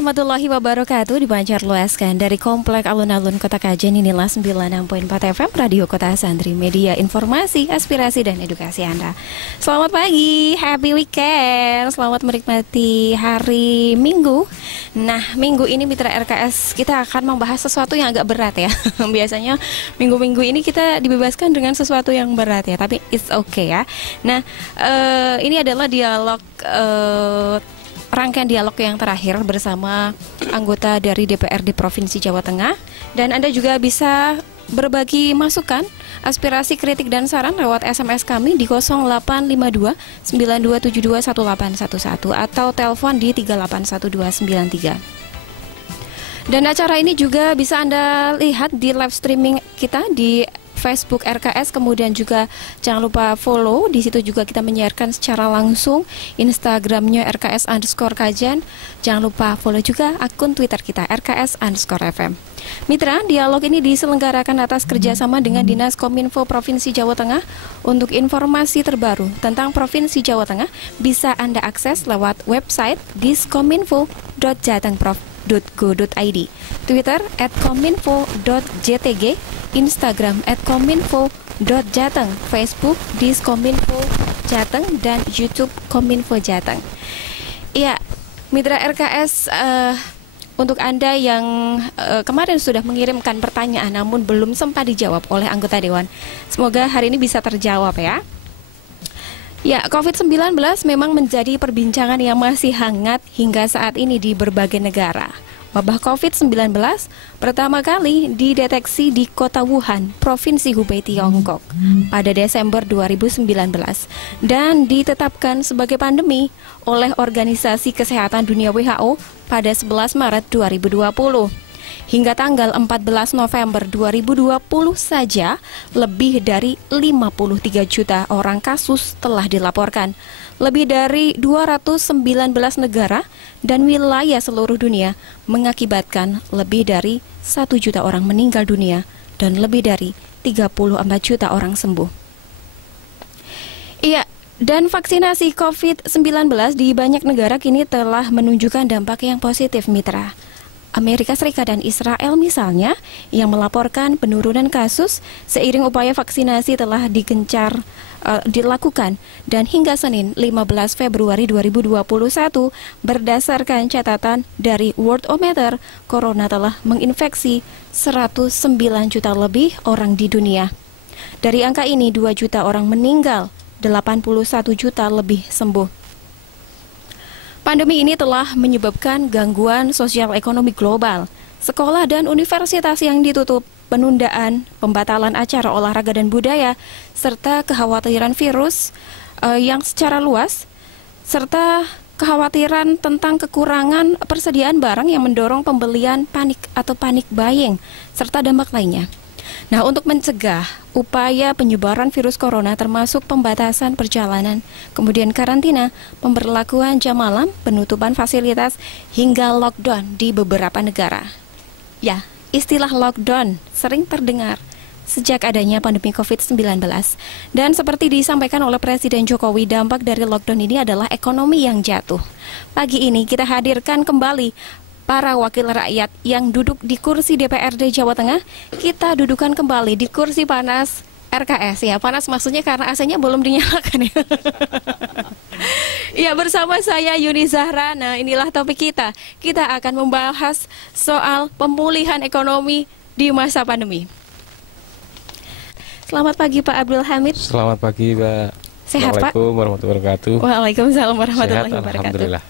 Warahmatullahi wabarakatuh. Dipancar luaskan dari Komplek Alun-Alun Kota Kajen. Inilah 96.4 FM Radio Kota Santri, media informasi, aspirasi dan edukasi Anda. Selamat pagi, happy weekend. Selamat menikmati hari Minggu. Nah, minggu ini Mitra RKS kita akan membahas sesuatu yang agak berat ya. Biasanya minggu-minggu ini kita dibebaskan dengan sesuatu yang berat ya, tapi it's okay ya. Nah, ini adalah dialog rangkaian dialog yang terakhir bersama anggota dari DPRD Provinsi Jawa Tengah, dan Anda juga bisa berbagi masukan, aspirasi, kritik dan saran lewat SMS kami di 0852 9272 1811 atau telepon di 381293. Dan acara ini juga bisa Anda lihat di live streaming kita di Facebook RKS, kemudian juga jangan lupa follow. Di situ juga kita menyiarkan secara langsung Instagramnya RKS_Kajen. Jangan lupa follow juga akun Twitter kita RKS_FM. Mitra, dialog ini diselenggarakan atas kerjasama dengan Dinas Kominfo Provinsi Jawa Tengah. Untuk informasi terbaru tentang Provinsi Jawa Tengah bisa Anda akses lewat website diskominfo.jatengprof.go.id, Twitter @kominfo.jtg, Instagram @kominfo.jateng, Facebook Diskominfo Jateng, dan YouTube Kominfo Jateng. Iya, Mitra RKS, untuk Anda yang kemarin sudah mengirimkan pertanyaan namun belum sempat dijawab oleh anggota Dewan, semoga hari ini bisa terjawab ya. Ya, COVID-19 memang menjadi perbincangan yang masih hangat hingga saat ini di berbagai negara. Wabah COVID-19 pertama kali dideteksi di kota Wuhan, Provinsi Hubei, Tiongkok pada Desember 2019 dan ditetapkan sebagai pandemi oleh Organisasi Kesehatan Dunia WHO pada 11 Maret 2020. Hingga tanggal 14 November 2020 saja, lebih dari 53 juta orang kasus telah dilaporkan. Lebih dari 219 negara dan wilayah seluruh dunia mengakibatkan lebih dari 1 juta orang meninggal dunia dan lebih dari 34 juta orang sembuh. Iya, dan vaksinasi COVID-19 di banyak negara kini telah menunjukkan dampak yang positif, Mitra. Amerika Serikat dan Israel misalnya yang melaporkan penurunan kasus seiring upaya vaksinasi telah dilakukan, dan hingga Senin 15 Februari 2021 berdasarkan catatan dari Worldometer, Corona telah menginfeksi 109 juta lebih orang di dunia. Dari angka ini 2 juta orang meninggal, 81 juta lebih sembuh. Pandemi ini telah menyebabkan gangguan sosial ekonomi global, sekolah dan universitas yang ditutup, penundaan, pembatalan acara olahraga dan budaya, serta kekhawatiran virus yang secara luas, serta kekhawatiran tentang kekurangan persediaan barang yang mendorong pembelian panik atau panic buying, serta dampak lainnya. Nah, untuk mencegah upaya penyebaran virus corona termasuk pembatasan perjalanan, kemudian karantina, pemberlakuan jam malam, penutupan fasilitas, hingga lockdown di beberapa negara. Ya, istilah lockdown sering terdengar sejak adanya pandemi COVID-19. Dan seperti disampaikan oleh Presiden Jokowi, dampak dari lockdown ini adalah ekonomi yang jatuh. Pagi ini kita hadirkan kembali para wakil rakyat yang duduk di kursi DPRD Jawa Tengah. Kita dudukan kembali di kursi panas RKS ya. Panas maksudnya karena AC-nya belum dinyalakan ya. Ya, bersama saya Yuni Zahra. Nah, inilah topik kita. Kita akan membahas soal pemulihan ekonomi di masa pandemi. Selamat pagi Pak Abdul Hamid. Selamat pagi Mbak. Sehat Pak? Assalamualaikum warahmatullahi wabarakatuh. Waalaikumsalam warahmatullahi Sehat, wabarakatuh. alhamdulillah.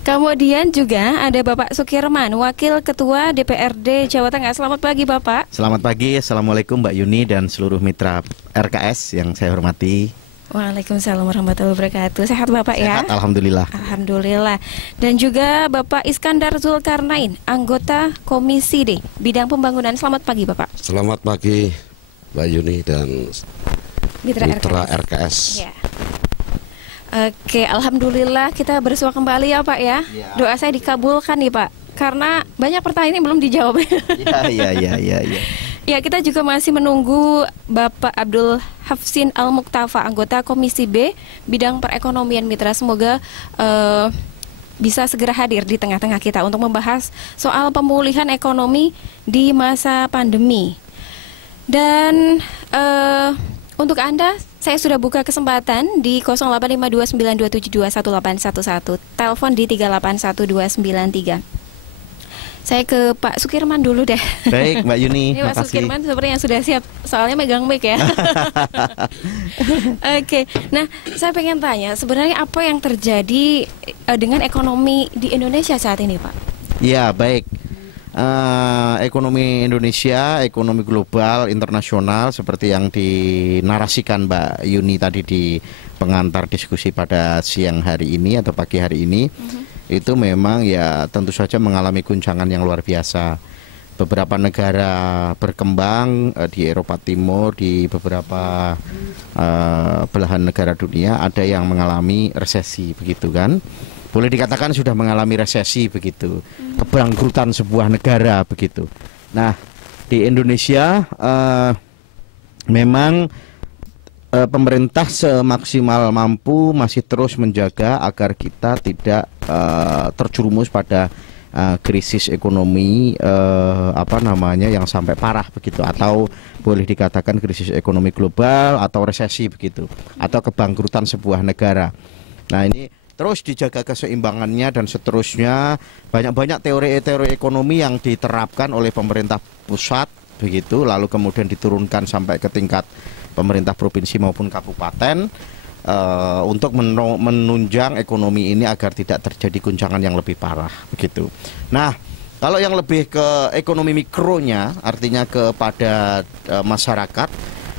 Kemudian juga ada Bapak Sukirman, Wakil Ketua DPRD Jawa Tengah. Selamat pagi Bapak. Selamat pagi, Assalamualaikum Mbak Yuni dan seluruh mitra RKS yang saya hormati. Waalaikumsalam warahmatullahi wabarakatuh. Sehat Bapak ya? Sehat, alhamdulillah. Alhamdulillah. Dan juga Bapak Iskandar Zulkarnain, anggota Komisi D, Bidang Pembangunan. Selamat pagi Bapak. Selamat pagi Mbak Yuni dan Mitra RKS. Ya. Oke, alhamdulillah kita bersua kembali ya Pak ya. Doa saya dikabulkan nih Pak, karena banyak pertanyaan yang belum dijawab. Iya. Ya, kita juga masih menunggu Bapak Abdul Hafsin Al-Muktafa, anggota Komisi B, Bidang Perekonomian Mitra. Semoga bisa segera hadir di tengah-tengah kita untuk membahas soal pemulihan ekonomi di masa pandemi. Dan untuk Anda, saya sudah buka kesempatan di 085292721811, telepon di 381293. Saya ke Pak Sukirman dulu deh. Baik, Mbak Yuni. Ini Pak Sukirman seperti yang sudah siap, soalnya megang mic ya. Oke, nah saya pengen tanya, sebenarnya apa yang terjadi dengan ekonomi di Indonesia saat ini, Pak? Ya, baik. Ekonomi Indonesia, ekonomi global, internasional, seperti yang dinarasikan Mbak Yuni tadi di pengantar diskusi pada siang hari ini atau pagi hari ini. Itu memang ya tentu saja mengalami guncangan yang luar biasa. Beberapa negara berkembang di Eropa Timur, di beberapa belahan negara dunia ada yang mengalami resesi, begitu kan? Boleh dikatakan sudah mengalami resesi begitu, kebangkrutan sebuah negara begitu. Nah, di Indonesia memang pemerintah semaksimal mampu masih terus menjaga agar kita tidak terjerumus pada krisis ekonomi yang sampai parah begitu, atau boleh dikatakan krisis ekonomi global atau resesi begitu, atau kebangkrutan sebuah negara. Nah, ini terus dijaga keseimbangannya dan seterusnya. Banyak-banyak teori-teori ekonomi yang diterapkan oleh pemerintah pusat begitu, lalu kemudian diturunkan sampai ke tingkat pemerintah provinsi maupun kabupaten untuk menunjang ekonomi ini agar tidak terjadi guncangan yang lebih parah begitu. Nah, kalau yang lebih ke ekonomi mikronya, artinya kepada masyarakat,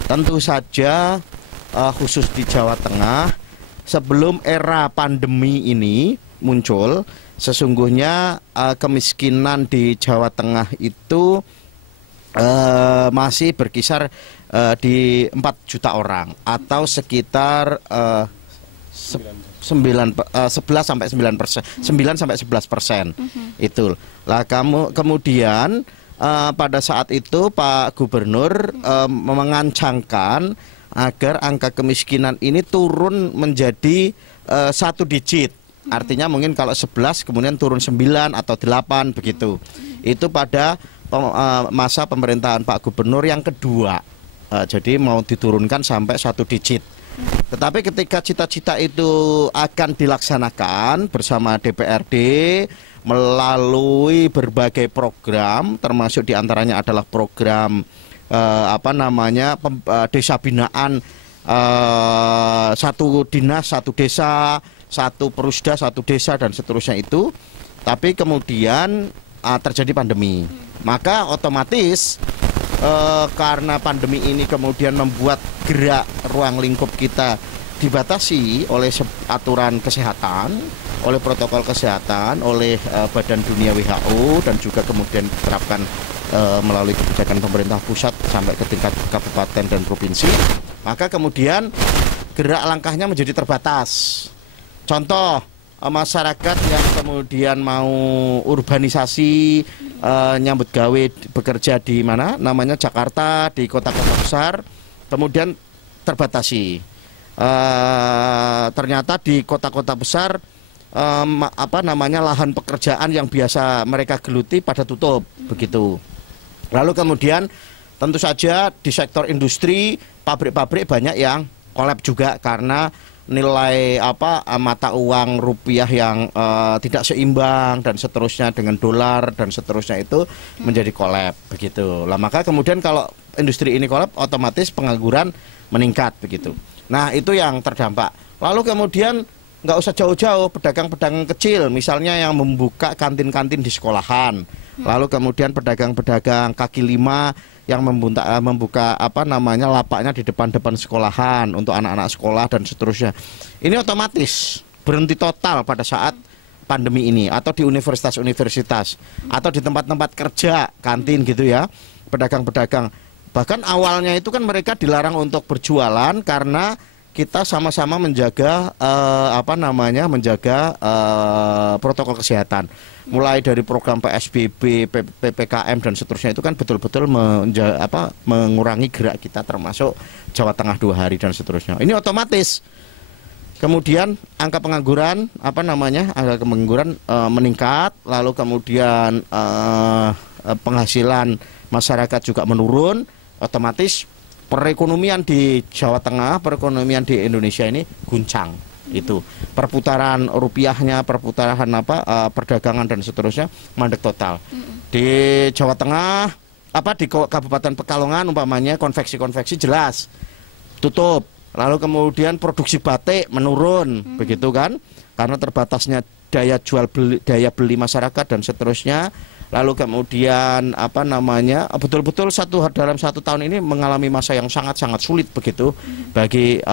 tentu saja khusus di Jawa Tengah sebelum era pandemi ini muncul, sesungguhnya kemiskinan di Jawa Tengah itu masih berkisar di 4 juta orang atau sekitar 11 sampai 9%, 9 sampai 11%. Itu. Lah kemudian pada saat itu Pak Gubernur mengancangkan agar angka kemiskinan ini turun menjadi 1 digit. Artinya mungkin kalau 11 kemudian turun 9 atau 8 begitu. Itu pada masa pemerintahan Pak Gubernur yang kedua. Jadi mau diturunkan sampai 1 digit. Tetapi ketika cita-cita itu akan dilaksanakan bersama DPRD melalui berbagai program, termasuk diantaranya adalah program desa binaan, 1 dinas 1 desa, 1 perusda 1 desa dan seterusnya itu. Tapi kemudian terjadi pandemi, maka otomatis karena pandemi ini kemudian membuat gerak ruang lingkup kita dibatasi oleh aturan kesehatan, oleh protokol kesehatan, oleh Badan Dunia WHO, dan juga kemudian diterapkan melalui kebijakan pemerintah pusat sampai ke tingkat kabupaten dan provinsi, maka kemudian gerak langkahnya menjadi terbatas. Contoh, masyarakat yang kemudian mau urbanisasi, nyambut gawe bekerja di mana namanya Jakarta, di kota-kota besar, kemudian terbatasi. Ternyata di kota-kota besar lahan pekerjaan yang biasa mereka geluti pada tutup begitu. Lalu kemudian tentu saja di sektor industri, pabrik-pabrik banyak yang kolab juga karena nilai mata uang rupiah yang tidak seimbang dan seterusnya dengan dolar dan seterusnya itu menjadi kolab begitu. Lah maka kemudian kalau industri ini kolab, otomatis pengangguran meningkat begitu. Nah, itu yang terdampak. Lalu kemudian nggak usah jauh-jauh, pedagang-pedagang kecil misalnya yang membuka kantin-kantin di sekolahan. Lalu kemudian pedagang-pedagang kaki lima yang membuka lapaknya di depan-depan sekolahan untuk anak-anak sekolah dan seterusnya. Ini otomatis berhenti total pada saat pandemi ini, atau di universitas-universitas atau di tempat-tempat kerja, kantin gitu ya, pedagang-pedagang. Bahkan awalnya itu kan mereka dilarang untuk berjualan karena kita sama-sama menjaga protokol kesehatan. Mulai dari program PSBB, PPKM dan seterusnya itu kan betul-betul mengurangi gerak kita, termasuk Jawa Tengah 2 hari dan seterusnya. Ini otomatis Kemudian angka pengangguran angka pengangguran meningkat, lalu kemudian penghasilan masyarakat juga menurun, otomatis perekonomian di Jawa Tengah, perekonomian di Indonesia ini guncang. Itu perputaran rupiahnya, perputaran perdagangan dan seterusnya mandek total. Di Jawa Tengah, di Kabupaten Pekalongan umpamanya konveksi jelas tutup. Lalu kemudian produksi batik menurun, begitu kan? Karena terbatasnya daya beli masyarakat dan seterusnya. Lalu kemudian betul-betul dalam satu tahun ini mengalami masa yang sangat-sangat sulit begitu bagi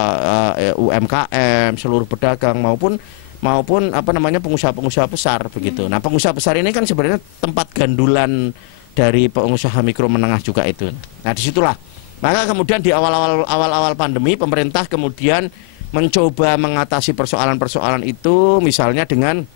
UMKM, seluruh pedagang maupun pengusaha-pengusaha besar begitu. Nah, pengusaha besar ini kan sebenarnya tempat gandulan dari pengusaha mikro menengah juga itu. Nah, disitulah. Maka kemudian di awal-awal pandemi pemerintah kemudian mencoba mengatasi persoalan-persoalan itu misalnya dengan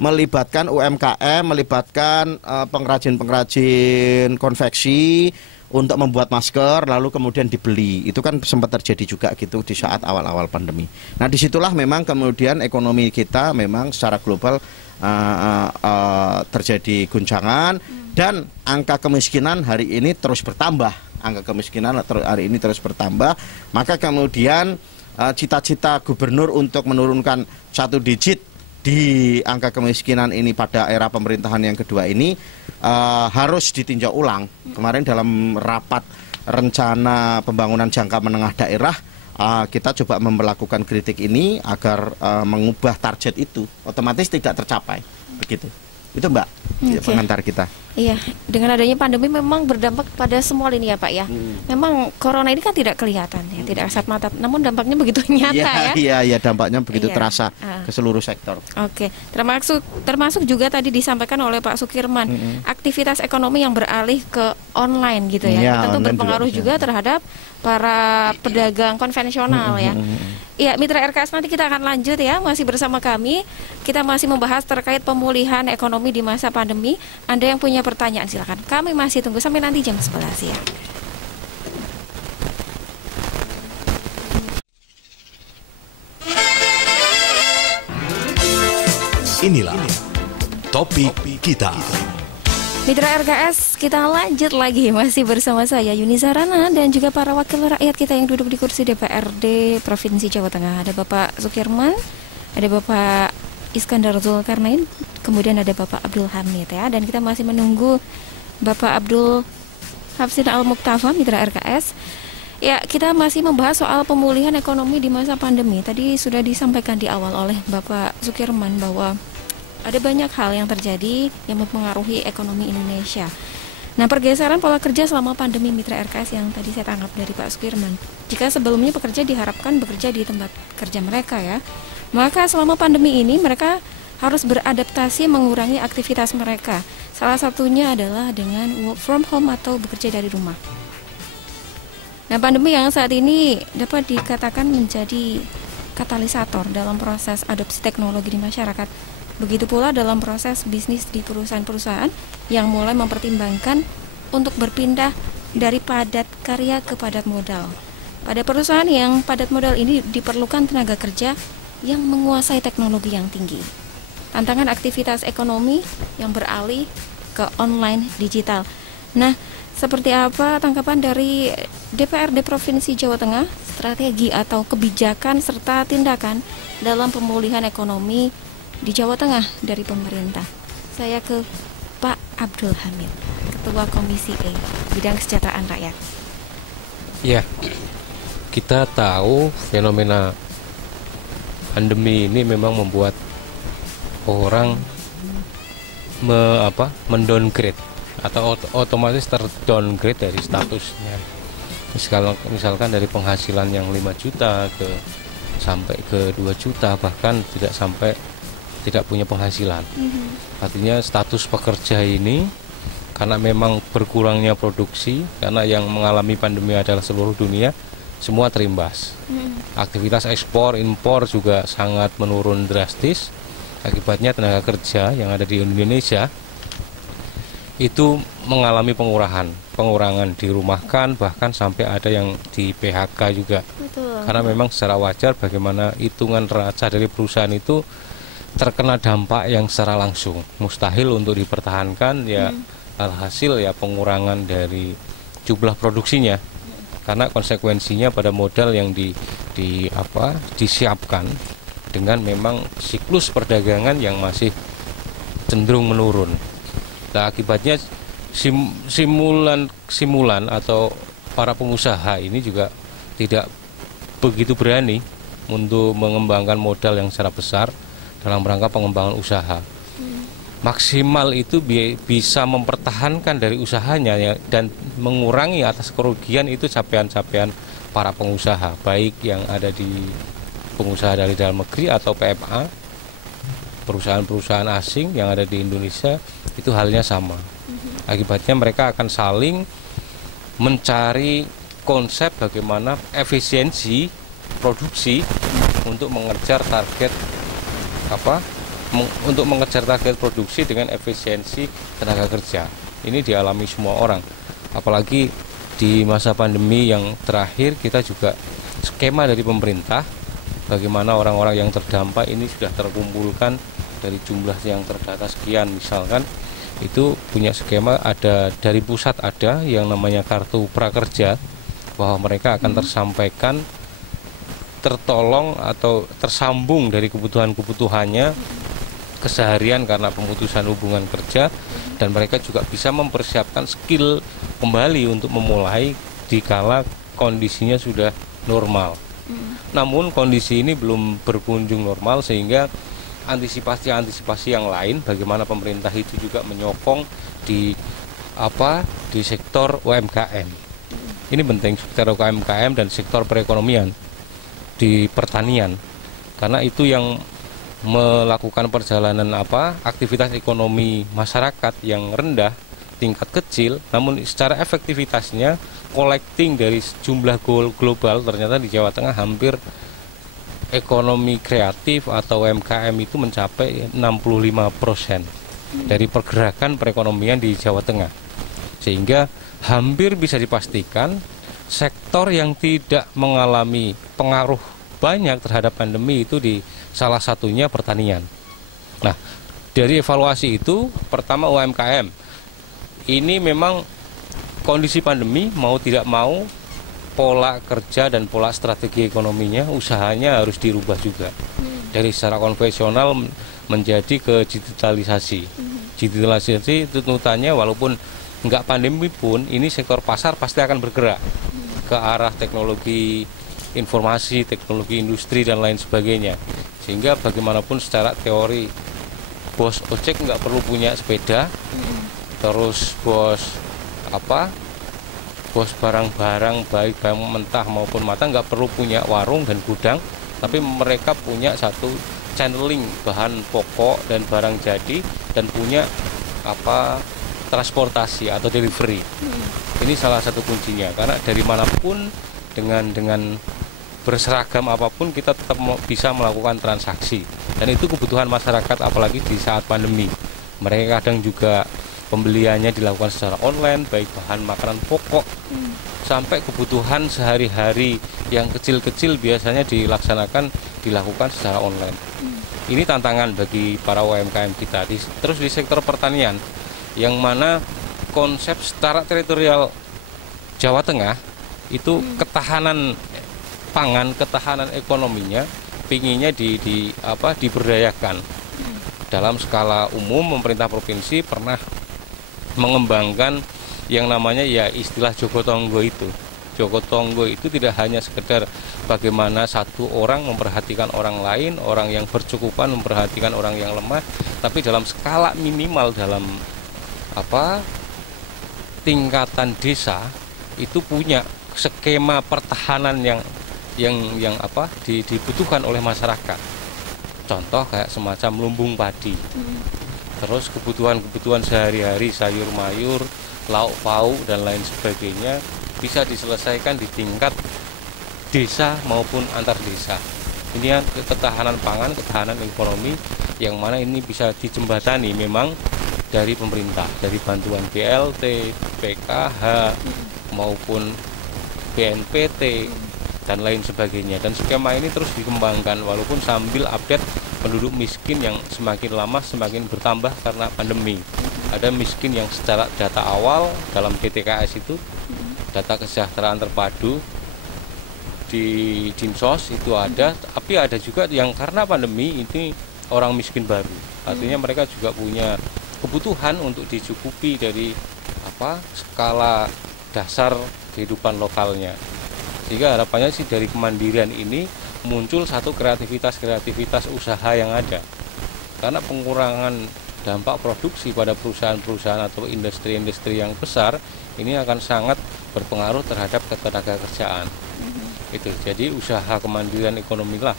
melibatkan UMKM, melibatkan pengrajin-pengrajin konveksi untuk membuat masker lalu kemudian dibeli. Itu kan sempat terjadi juga gitu di saat awal-awal pandemi. Nah, disitulah memang kemudian ekonomi kita memang secara global terjadi guncangan dan angka kemiskinan hari ini terus bertambah. Maka kemudian cita-cita gubernur untuk menurunkan 1 digit di angka kemiskinan ini pada era pemerintahan yang kedua ini harus ditinjau ulang. Kemarin dalam rapat rencana pembangunan jangka menengah daerah kita coba memperlakukan kritik ini agar mengubah target itu otomatis tidak tercapai begitu. Itu Mbak, pengantar kita. Iya, dengan adanya pandemi memang berdampak pada semua lini ya Pak ya. Memang corona ini kan tidak kelihatan ya, tidak kasat mata, namun dampaknya begitu nyata ya. Iya, dampaknya begitu terasa ke seluruh sektor. Oke, termasuk juga tadi disampaikan oleh Pak Sukirman, aktivitas ekonomi yang beralih ke online gitu ya. Tentu berpengaruh juga terhadap para pedagang konvensional ya. Iya, Mitra RKS nanti kita akan lanjut ya, masih bersama kami. Kita masih membahas terkait pemulihan ekonomi di masa pandemi. Anda yang punya pertanyaan silakan. Kami masih tunggu sampai nanti jam 11 ya. Inilah topik kita. Mitra RKS, kita lanjut lagi masih bersama saya Yuni Sarana dan juga para wakil rakyat kita yang duduk di kursi DPRD Provinsi Jawa Tengah. Ada Bapak Sukirman, ada Bapak Iskandar Zulkarnain, kemudian ada Bapak Abdul Hamid ya. Dan kita masih menunggu Bapak Abdul Hafsin Al-Muktafa, Mitra RKS. Ya, kita masih membahas soal pemulihan ekonomi di masa pandemi. Tadi sudah disampaikan di awal oleh Bapak Sukirman bahwa ada banyak hal yang terjadi yang mempengaruhi ekonomi Indonesia. Nah, pergeseran pola kerja selama pandemi Mitra RKS yang tadi saya tangkap dari Pak Sukirman. Jika sebelumnya pekerja diharapkan bekerja di tempat kerja mereka ya, maka selama pandemi ini mereka harus beradaptasi mengurangi aktivitas mereka. Salah satunya adalah dengan work from home atau bekerja dari rumah. Nah, pandemi yang saat ini dapat dikatakan menjadi katalisator dalam proses adopsi teknologi di masyarakat. Begitu pula dalam proses bisnis di perusahaan-perusahaan yang mulai mempertimbangkan untuk berpindah dari padat karya ke padat modal. Pada perusahaan yang padat modal ini diperlukan tenaga kerja yang menguasai teknologi yang tinggi. Tantangan aktivitas ekonomi yang beralih ke online digital. Nah, seperti apa tanggapan dari DPRD Provinsi Jawa Tengah, strategi atau kebijakan serta tindakan dalam pemulihan ekonomi di Jawa Tengah dari pemerintah? Saya ke Pak Abdul Hamid, Ketua Komisi E, Bidang Kesejahteraan Rakyat. Ya, kita tahu fenomena pandemi ini memang membuat orang mendowngrade atau otomatis terdowngrade dari statusnya. Misalkan dari penghasilan yang 5 juta sampai ke 2 juta, bahkan tidak punya penghasilan. Artinya status pekerja ini karena memang berkurangnya produksi, karena yang mengalami pandemi adalah seluruh dunia, semua terimbas. Aktivitas ekspor impor juga sangat menurun drastis. Akibatnya tenaga kerja yang ada di Indonesia itu mengalami pengurangan dirumahkan, bahkan sampai ada yang di PHK juga. Betul. Karena memang secara wajar bagaimana hitungan raca dari perusahaan itu terkena dampak yang secara langsung, mustahil untuk dipertahankan ya. Alhasil ya pengurangan dari jumlah produksinya, karena konsekuensinya pada modal yang disiapkan dengan memang siklus perdagangan yang masih cenderung menurun. Nah, akibatnya simulan atau para pengusaha ini juga tidak begitu berani untuk mengembangkan modal yang secara besar dalam rangka pengembangan usaha. Maksimal itu bisa mempertahankan dari usahanya ya, dan mengurangi atas kerugian itu capaian-capaian para pengusaha, baik yang ada di pengusaha dari dalam negeri atau PMA, perusahaan-perusahaan asing yang ada di Indonesia, itu halnya sama. Akibatnya mereka akan saling mencari konsep bagaimana efisiensi produksi untuk mengejar target produksi dengan efisiensi tenaga kerja. Ini dialami semua orang. Apalagi di masa pandemi yang terakhir, kita juga skema dari pemerintah bagaimana orang-orang yang terdampak ini sudah terkumpulkan dari jumlah yang terdata sekian, misalkan itu punya skema, ada dari pusat ada yang namanya kartu prakerja, bahwa mereka akan tersampaikan, tertolong atau tersambung dari kebutuhan-kebutuhannya keseharian karena pemutusan hubungan kerja, dan mereka juga bisa mempersiapkan skill kembali untuk memulai dikala kondisinya sudah normal. Namun kondisi ini belum berkunjung normal, sehingga antisipasi yang lain bagaimana pemerintah itu juga menyokong di sektor UMKM. Ini penting, sektor UMKM dan sektor perekonomian di pertanian, karena itu yang melakukan perjalanan aktivitas ekonomi masyarakat yang rendah, tingkat kecil, namun secara efektivitasnya collecting dari jumlah global ternyata di Jawa Tengah hampir ekonomi kreatif atau UMKM itu mencapai 65% dari pergerakan perekonomian di Jawa Tengah, sehingga hampir bisa dipastikan sektor yang tidak mengalami pengaruh banyak terhadap pandemi itu di salah satunya pertanian. Nah, dari evaluasi itu, pertama UMKM ini memang kondisi pandemi mau tidak mau pola kerja dan pola strategi ekonominya, usahanya harus dirubah juga dari secara konvensional menjadi ke digitalisasi. Digitalisasi tuntutannya walaupun nggak pandemi pun ini sektor pasar pasti akan bergerak ke arah teknologi informasi, teknologi industri dan lain sebagainya. Sehingga bagaimanapun secara teori bos ojek nggak perlu punya sepeda, terus bos barang-barang baik barang mentah maupun matang nggak perlu punya warung dan gudang, tapi mereka punya satu channeling bahan pokok dan barang jadi, dan punya transportasi atau delivery. Ini salah satu kuncinya, karena dari manapun dengan berseragam apapun kita tetap bisa melakukan transaksi, dan itu kebutuhan masyarakat apalagi di saat pandemi. Mereka kadang juga pembeliannya dilakukan secara online, baik bahan makanan pokok sampai kebutuhan sehari-hari yang kecil-kecil biasanya dilakukan secara online. Ini tantangan bagi para UMKM kita. Terus di sektor pertanian, yang mana konsep secara teritorial Jawa Tengah itu ketahanan pangan, ketahanan ekonominya pinginnya diberdayakan. Dalam skala umum, pemerintah provinsi pernah mengembangkan yang namanya ya istilah Jogotongo itu. Jogotongo itu tidak hanya sekedar bagaimana satu orang memperhatikan orang lain, orang yang bercukupan memperhatikan orang yang lemah, tapi dalam skala minimal dalam tingkatan desa itu punya skema pertahanan yang dibutuhkan oleh masyarakat. Contoh kayak semacam lumbung padi. Terus kebutuhan sehari-hari sayur mayur, lauk pauk dan lain sebagainya bisa diselesaikan di tingkat desa maupun antar desa. Ini ketahanan pangan, ketahanan ekonomi yang mana ini bisa dijembatani memang dari pemerintah, dari bantuan BLT, PKH maupun BNPT dan lain sebagainya. Dan skema ini terus dikembangkan walaupun sambil update penduduk miskin yang semakin lama semakin bertambah karena pandemi. Ada miskin yang secara data awal dalam DTKS itu, data kesejahteraan terpadu di Dinsos itu ada, tapi ada juga yang karena pandemi ini orang miskin baru. Artinya mereka juga punya kebutuhan untuk dicukupi dari skala dasar kehidupan lokalnya. Sehingga harapannya sih dari kemandirian ini muncul satu kreativitas usaha yang ada. Karena pengurangan dampak produksi pada perusahaan-perusahaan atau industri-industri yang besar ini akan sangat berpengaruh terhadap ketenaga kerjaan. Itu jadi usaha kemandirian ekonomi lah,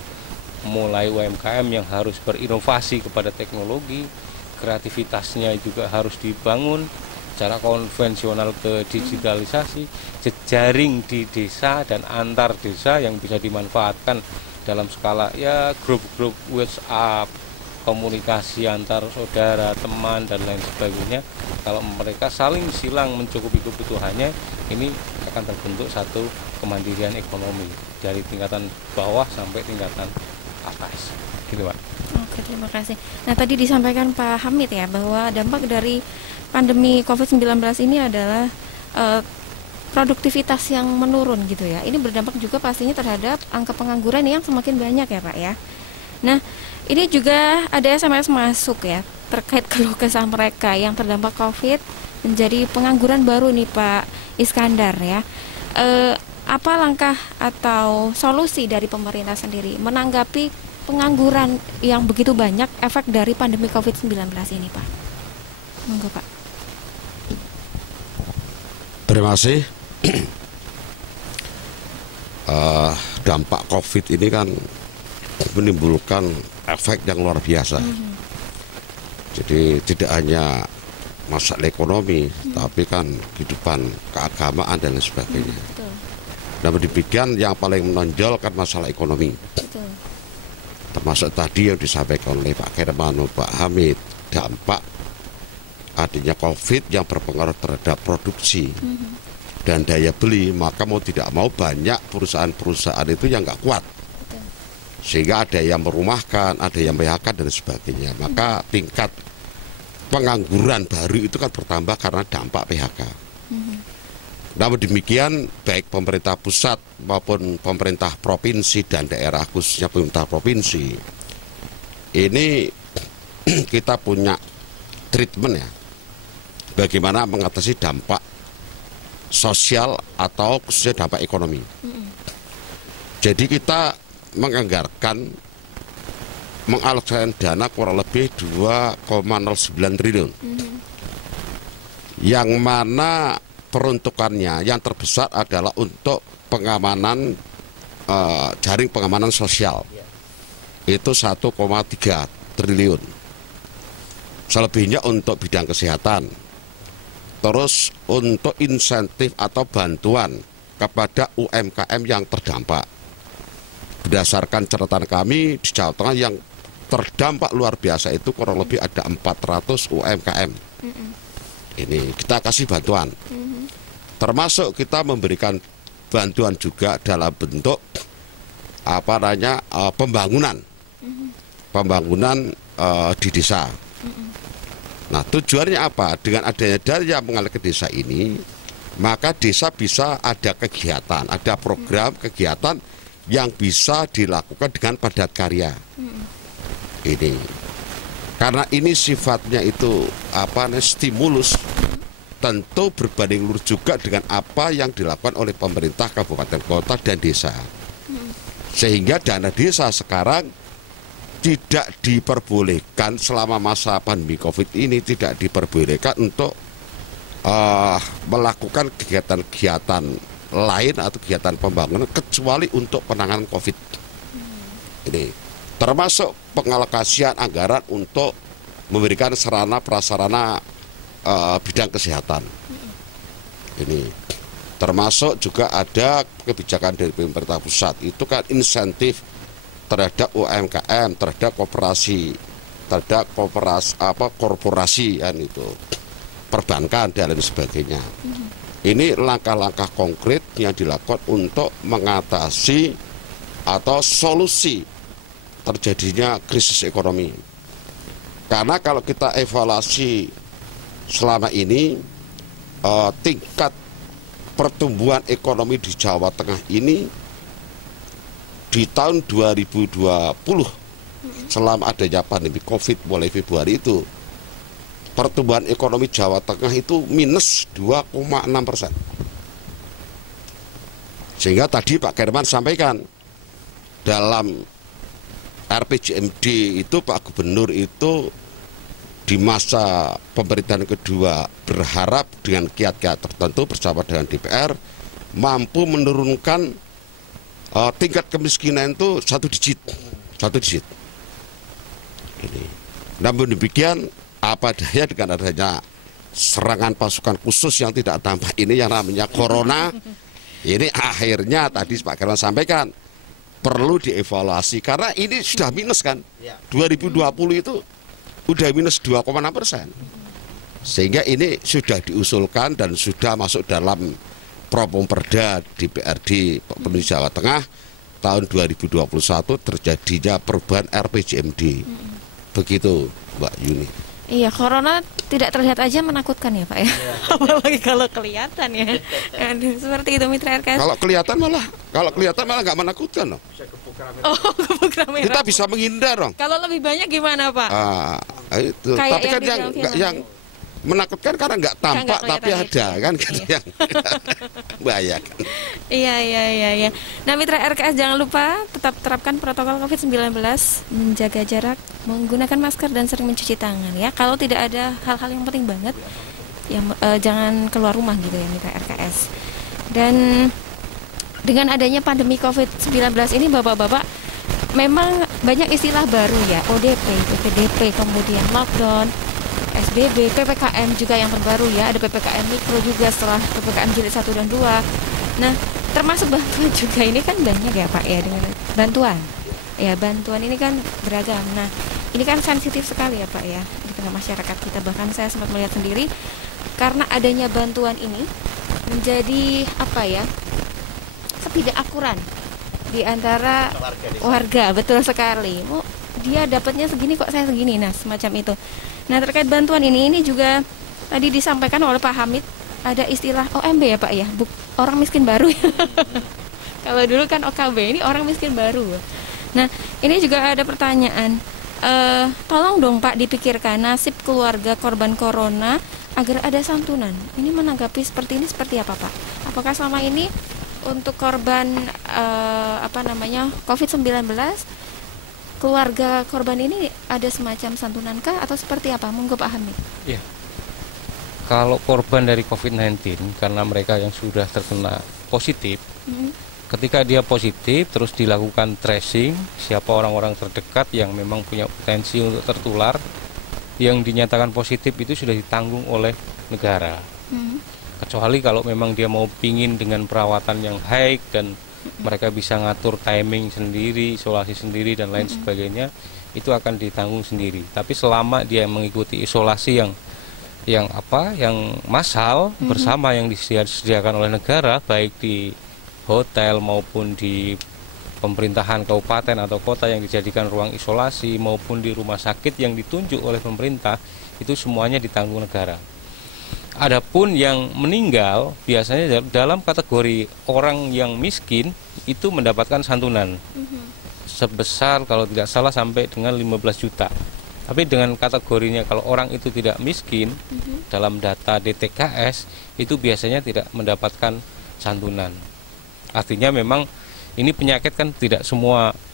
mulai UMKM yang harus berinovasi kepada teknologi, kreativitasnya juga harus dibangun secara konvensional ke digitalisasi, jejaring di desa dan antar desa yang bisa dimanfaatkan dalam skala ya grup-grup WhatsApp, komunikasi antar saudara, teman dan lain sebagainya. Kalau mereka saling silang mencukupi kebutuhannya, ini akan terbentuk satu kemandirian ekonomi dari tingkatan bawah sampai tingkatan atas. Gitu, Pak. Oke, terima kasih. Nah, tadi disampaikan Pak Hamid ya bahwa dampak dari pandemi COVID-19 ini adalah produktivitas yang menurun gitu ya. Ini berdampak juga pastinya terhadap angka pengangguran yang semakin banyak ya Pak ya. Nah, ini juga ada SMS masuk ya terkait keluh kesah mereka yang terdampak COVID menjadi pengangguran baru nih Pak Iskandar ya. Apa langkah atau solusi dari pemerintah sendiri menanggapi pengangguran yang begitu banyak efek dari pandemi COVID-19 ini Pak? Monggo Pak. Terima kasih. Dampak COVID ini kan menimbulkan efek yang luar biasa. Jadi tidak hanya masalah ekonomi, tapi kan kehidupan keagamaan dan lain sebagainya. Namun demikian yang paling menonjol kan masalah ekonomi. Betul. Termasuk tadi yang disampaikan oleh Pak Kermano, Pak Hamid, dampak adanya COVID yang berpengaruh terhadap produksi dan daya beli, maka mau tidak mau banyak perusahaan-perusahaan itu yang nggak kuat. Betul. Sehingga ada yang merumahkan, ada yang PHK dan sebagainya. Maka tingkat pengangguran baru itu kan bertambah karena dampak PHK. Namun demikian, baik pemerintah pusat maupun pemerintah provinsi dan daerah khususnya pemerintah provinsi, ini kita punya treatment ya, bagaimana mengatasi dampak sosial atau khususnya dampak ekonomi. Jadi kita menganggarkan mengalokasikan dana kurang lebih 2,09 triliun, yang mana peruntukannya yang terbesar adalah untuk pengamanan jaring pengamanan sosial, itu 1,3 triliun. Selebihnya untuk bidang kesehatan, terus untuk insentif atau bantuan kepada UMKM yang terdampak. Berdasarkan catatan kami di Jawa Tengah yang terdampak luar biasa itu kurang lebih ada 400 UMKM. Ini kita kasih bantuan. Termasuk kita memberikan bantuan juga dalam bentuk pembangunan di desa. Nah, tujuannya apa? Dengan adanya dana yang mengalir ke desa ini, maka desa bisa ada kegiatan, ada program kegiatan yang bisa dilakukan dengan padat karya. Ini karena ini sifatnya itu stimulus, tentu berbanding lurus juga dengan apa yang dilakukan oleh pemerintah kabupaten kota dan desa. Sehingga dana desa sekarang tidak diperbolehkan selama masa pandemi COVID ini, tidak diperbolehkan untuk melakukan kegiatan-kegiatan lain atau kegiatan pembangunan kecuali untuk penanganan COVID. Ini termasuk pengalokasian anggaran untuk memberikan sarana prasarana bidang kesehatan. Ini termasuk juga ada kebijakan dari pemerintah pusat, itu kan insentif terhadap UMKM, terhadap koperasi terhadap korporasi kan itu, perbankan dan lain sebagainya. Ini langkah-langkah konkret yang dilakukan untuk mengatasi atau solusi terjadinya krisis ekonomi. Karena kalau kita evaluasi selama ini, tingkat pertumbuhan ekonomi di Jawa Tengah ini di tahun 2020 selama adanya pandemi COVID mulai Februari itu, pertumbuhan ekonomi Jawa Tengah itu minus 2,6%. Sehingga tadi Pak Khairman sampaikan dalam RPJMD itu Pak Gubernur itu di masa pemerintahan kedua berharap dengan kiat-kiat tertentu bersama dengan DPR mampu menurunkan tingkat kemiskinan itu satu digit. Ini. Namun demikian, apa daya dengan adanya serangan pasukan khusus yang tidak tampak ini yang namanya corona, ini akhirnya tadi Pak Khairman sampaikan perlu dievaluasi karena ini sudah minus kan, 2020 itu udah minus 2,6%, sehingga ini sudah diusulkan dan sudah masuk dalam Propomperda DPRD Provinsi Jawa Tengah tahun 2021 terjadinya perubahan RPJMD. Begitu Mbak Yuni. Iya, corona tidak terlihat aja menakutkan ya Pak ya. Apalagi kalau kelihatan ya. Aduh, seperti itu Mitra RKS. Kalau kelihatan malah nggak menakutkan loh. Oh, gebuk kamera. Kita bisa menghindar dong. Kalau lebih banyak gimana Pak? Itu. Kayak Tapi kan yang menakutkan karena nggak tampak tapi ada kan gitu yang membahayakan. Iya. Nah Mitra RKS jangan lupa tetap terapkan protokol COVID-19, menjaga jarak, menggunakan masker dan sering mencuci tangan ya. Kalau tidak ada hal-hal yang penting banget, ya jangan keluar rumah gitu ya Mitra RKS. Dan dengan adanya pandemi COVID-19 ini Bapak-bapak memang banyak istilah baru ya, ODP, PPDP, kemudian lockdown, SBB, PPKM juga yang terbaru ya, ada PPKM Mikro juga setelah PPKM Jilid 1 dan 2. Nah, termasuk bantuan juga ini kan banyak ya Pak ya, dengan bantuan. Ya, bantuan ini kan beragam. Nah, ini kan sensitif sekali ya Pak ya di tengah masyarakat kita. Bahkan saya sempat melihat sendiri karena adanya bantuan ini menjadi apa ya? Ketidakakuran di antara warga, betul sekali. Dia dapatnya segini kok saya segini. Nah, semacam itu. Nah, terkait bantuan ini juga tadi disampaikan oleh Pak Hamid, ada istilah OMB ya Pak ya, orang miskin baru ya. Kalau dulu kan OKB, ini orang miskin baru. Nah, ini juga ada pertanyaan, tolong dong Pak dipikirkan nasib keluarga korban corona agar ada santunan. Ini menanggapi seperti ini seperti apa Pak? Apakah selama ini untuk korban COVID-19 keluarga korban ini ada semacam santunan kah atau seperti apa? Monggo Pak Hamid. Iya. Kalau korban dari COVID-19 karena mereka yang sudah terkena positif, ketika dia positif terus dilakukan tracing siapa orang-orang terdekat yang memang punya potensi untuk tertular, yang dinyatakan positif itu sudah ditanggung oleh negara. Kecuali kalau memang dia mau pingin dengan perawatan yang high dan mereka bisa ngatur timing sendiri, isolasi sendiri dan lain sebagainya, itu akan ditanggung sendiri. Tapi selama dia mengikuti isolasi yang massal bersama yang disediakan oleh negara, baik di hotel maupun di pemerintahan kabupaten atau kota yang dijadikan ruang isolasi maupun di rumah sakit yang ditunjuk oleh pemerintah, itu semuanya ditanggung negara. Adapun yang meninggal biasanya dalam kategori orang yang miskin itu mendapatkan santunan sebesar kalau tidak salah sampai dengan 15 juta. Tapi dengan kategorinya kalau orang itu tidak miskin, dalam data DTKS itu biasanya tidak mendapatkan santunan. Artinya memang ini penyakit kan tidak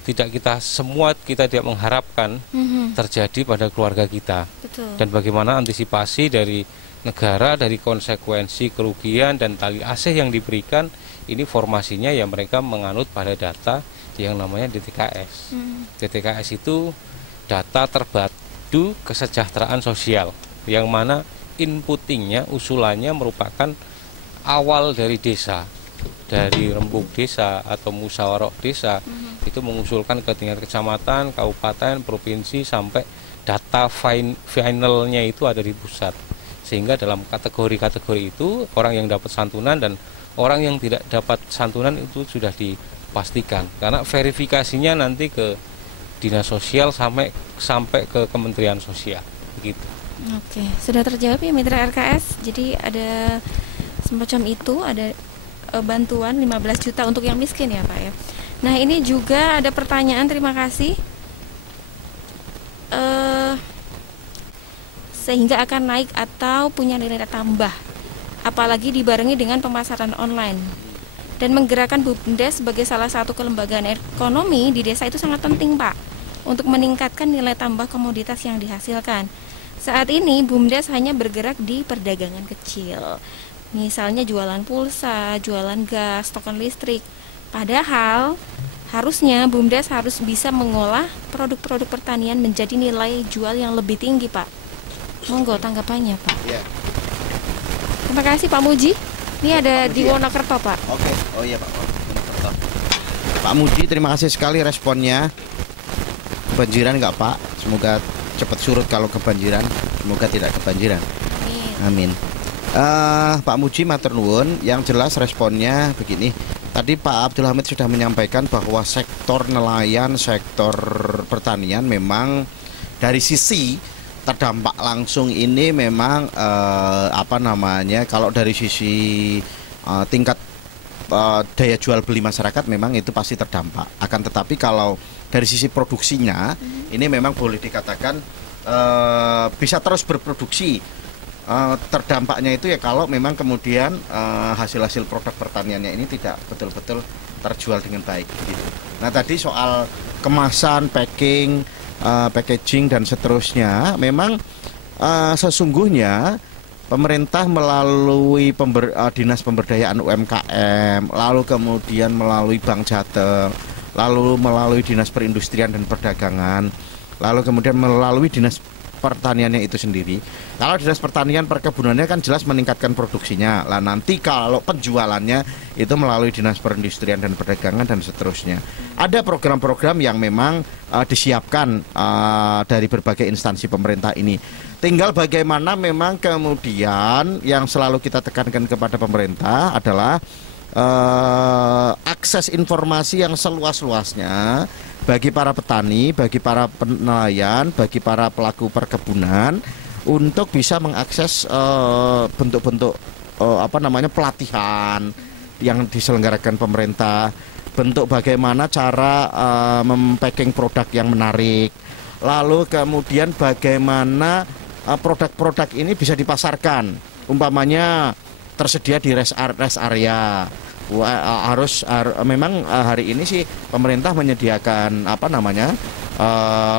kita tidak mengharapkan terjadi pada keluarga kita. Betul. Dan bagaimana antisipasi dari negara dari konsekuensi kerugian dan tali asih yang diberikan, ini formasinya ya mereka menganut pada data yang namanya DTKS. DTKS itu data terpadu kesejahteraan sosial, yang mana inputtingnya, usulannya merupakan awal dari desa, dari rembuk desa atau musyawarah desa, itu mengusulkan ke tingkat kecamatan, kabupaten, provinsi sampai data finalnya itu ada di pusat, sehingga dalam kategori-kategori itu orang yang dapat santunan dan orang yang tidak dapat santunan itu sudah dipastikan, karena verifikasinya nanti ke dinas sosial sampai ke Kementerian Sosial begitu. Oke, sudah terjawab ya Mitra RKS. Jadi ada semacam itu, ada bantuan 15 juta untuk yang miskin ya Pak ya. Nah ini juga ada pertanyaan, terima kasih. Sehingga akan naik atau punya nilai tambah, apalagi dibarengi dengan pemasaran online. Dan menggerakkan BUMDes sebagai salah satu kelembagaan ekonomi di desa itu sangat penting Pak, untuk meningkatkan nilai tambah komoditas yang dihasilkan. Saat ini BUMDes hanya bergerak di perdagangan kecil, misalnya jualan pulsa, jualan gas, token listrik. Padahal harusnya BUMDes harus bisa mengolah produk-produk pertanian menjadi nilai jual yang lebih tinggi Pak. Monggo tanggapannya Pak. Ya. Terima kasih Pak Muji. Ini ada di Wonokerto Pak. Oke, oh iya Pak. Wonokerto. Pak Muji, terima kasih sekali responnya. Kebanjiran nggak Pak? Semoga cepat surut kalau kebanjiran. Semoga tidak kebanjiran. Amin. Pak Muji matur nuwun. Yang jelas responnya begini. Tadi Pak Abdul Hamid sudah menyampaikan bahwa sektor nelayan, sektor pertanian memang dari sisi terdampak langsung ini memang kalau dari sisi tingkat daya jual beli masyarakat memang itu pasti terdampak. Akan tetapi kalau dari sisi produksinya ini memang boleh dikatakan bisa terus berproduksi. Terdampaknya itu ya kalau memang kemudian hasil-hasil produk pertaniannya ini tidak betul-betul terjual dengan baik gitu. Nah tadi soal kemasan, packing, packaging dan seterusnya, memang sesungguhnya pemerintah melalui Dinas Pemberdayaan UMKM, lalu kemudian melalui Bank Jateng, lalu melalui Dinas Perindustrian dan Perdagangan, lalu kemudian melalui Dinas Pertaniannya itu sendiri. Kalau Dinas Pertanian Perkebunannya kan jelas meningkatkan produksinya. Lah nanti kalau penjualannya itu melalui Dinas Perindustrian dan Perdagangan dan seterusnya. Ada program-program yang memang disiapkan dari berbagai instansi pemerintah ini. Tinggal bagaimana memang kemudian yang selalu kita tekankan kepada pemerintah adalah akses informasi yang seluas-luasnya bagi para petani, bagi para nelayan, bagi para pelaku perkebunan untuk bisa mengakses bentuk-bentuk pelatihan yang diselenggarakan pemerintah, bentuk bagaimana cara mempacking produk yang menarik, lalu kemudian bagaimana produk-produk ini bisa dipasarkan, umpamanya tersedia di rest area. Memang hari ini sih pemerintah menyediakan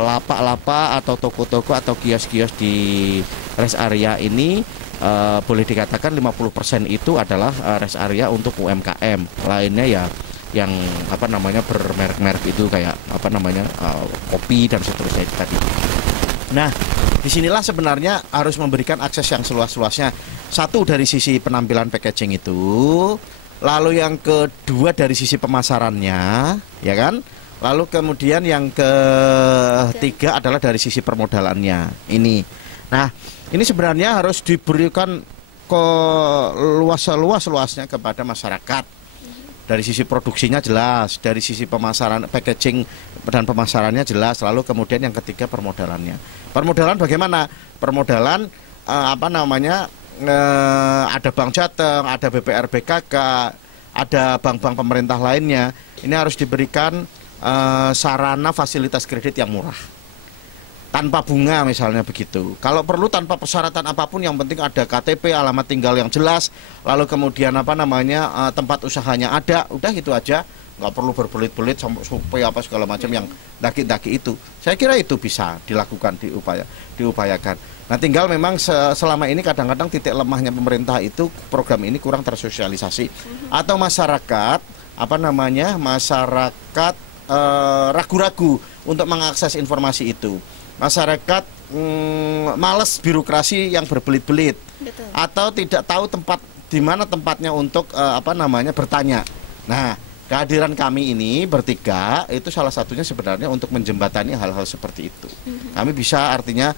lapak-lapak atau toko-toko atau kios-kios di rest area ini, boleh dikatakan 50% itu adalah rest area untuk UMKM. Lainnya ya yang bermerek-merek itu kayak kopi dan seterusnya itu tadi. Nah, disinilah sebenarnya harus memberikan akses yang seluas-luasnya. Satu dari sisi penampilan packaging itu, lalu yang kedua dari sisi pemasarannya, ya kan? Lalu kemudian yang ketiga adalah dari sisi permodalannya. Ini. Nah, ini sebenarnya harus diberikan ke luas-luasnya kepada masyarakat. Dari sisi produksinya jelas, dari sisi pemasaran, packaging dan pemasarannya jelas. Lalu kemudian yang ketiga permodalannya. Permodalan bagaimana? Permodalan ada Bank Jateng, ada BPR BKK, ada bank-bank pemerintah lainnya. Ini harus diberikan sarana fasilitas kredit yang murah, tanpa bunga misalnya begitu. Kalau perlu tanpa persyaratan apapun, yang penting ada KTP, alamat tinggal yang jelas, lalu kemudian tempat usahanya ada, udah gitu aja. Nggak perlu berbelit-belit supaya segala macam yang daki-daki itu. Saya kira itu bisa dilakukan, diupayakan. Nah, tinggal memang selama ini kadang-kadang titik lemahnya pemerintah itu program ini kurang tersosialisasi, atau masyarakat ragu-ragu untuk mengakses informasi itu. Masyarakat malas birokrasi yang berbelit-belit, atau tidak tahu di mana tempatnya untuk bertanya. Nah, kehadiran kami ini bertiga itu salah satunya sebenarnya untuk menjembatani hal-hal seperti itu. Kami bisa artinya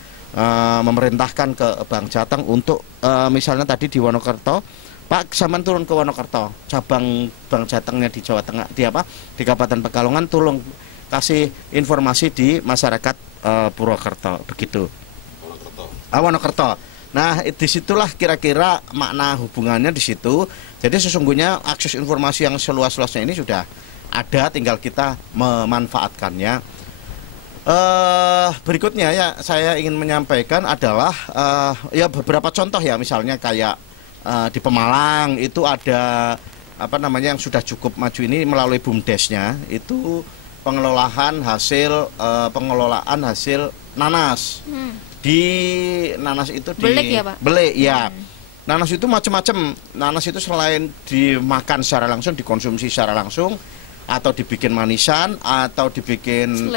memerintahkan ke Bank Jateng untuk misalnya tadi di Wonokerto, Pak, sampean turun ke Wonokerto, cabang Bank Jatengnya di Jawa Tengah, di Kabupaten Pekalongan, tolong kasih informasi di masyarakat Purwokerto, begitu. Wonokerto. Nah, disitulah kira-kira makna hubungannya di situ. Jadi sesungguhnya akses informasi yang seluas-luasnya ini sudah ada, tinggal kita memanfaatkannya. Berikutnya ya saya ingin menyampaikan adalah ya beberapa contoh ya, misalnya kayak di Pemalang itu ada apa namanya yang sudah cukup maju ini melalui BUMDes-nya itu pengelolaan hasil nanas. Di nanas itu di belik ya, Pak? Belik ya. Nanas itu macam-macam. Nanas itu selain dimakan secara langsung, dikonsumsi secara langsung, atau dibikin manisan, atau dibikin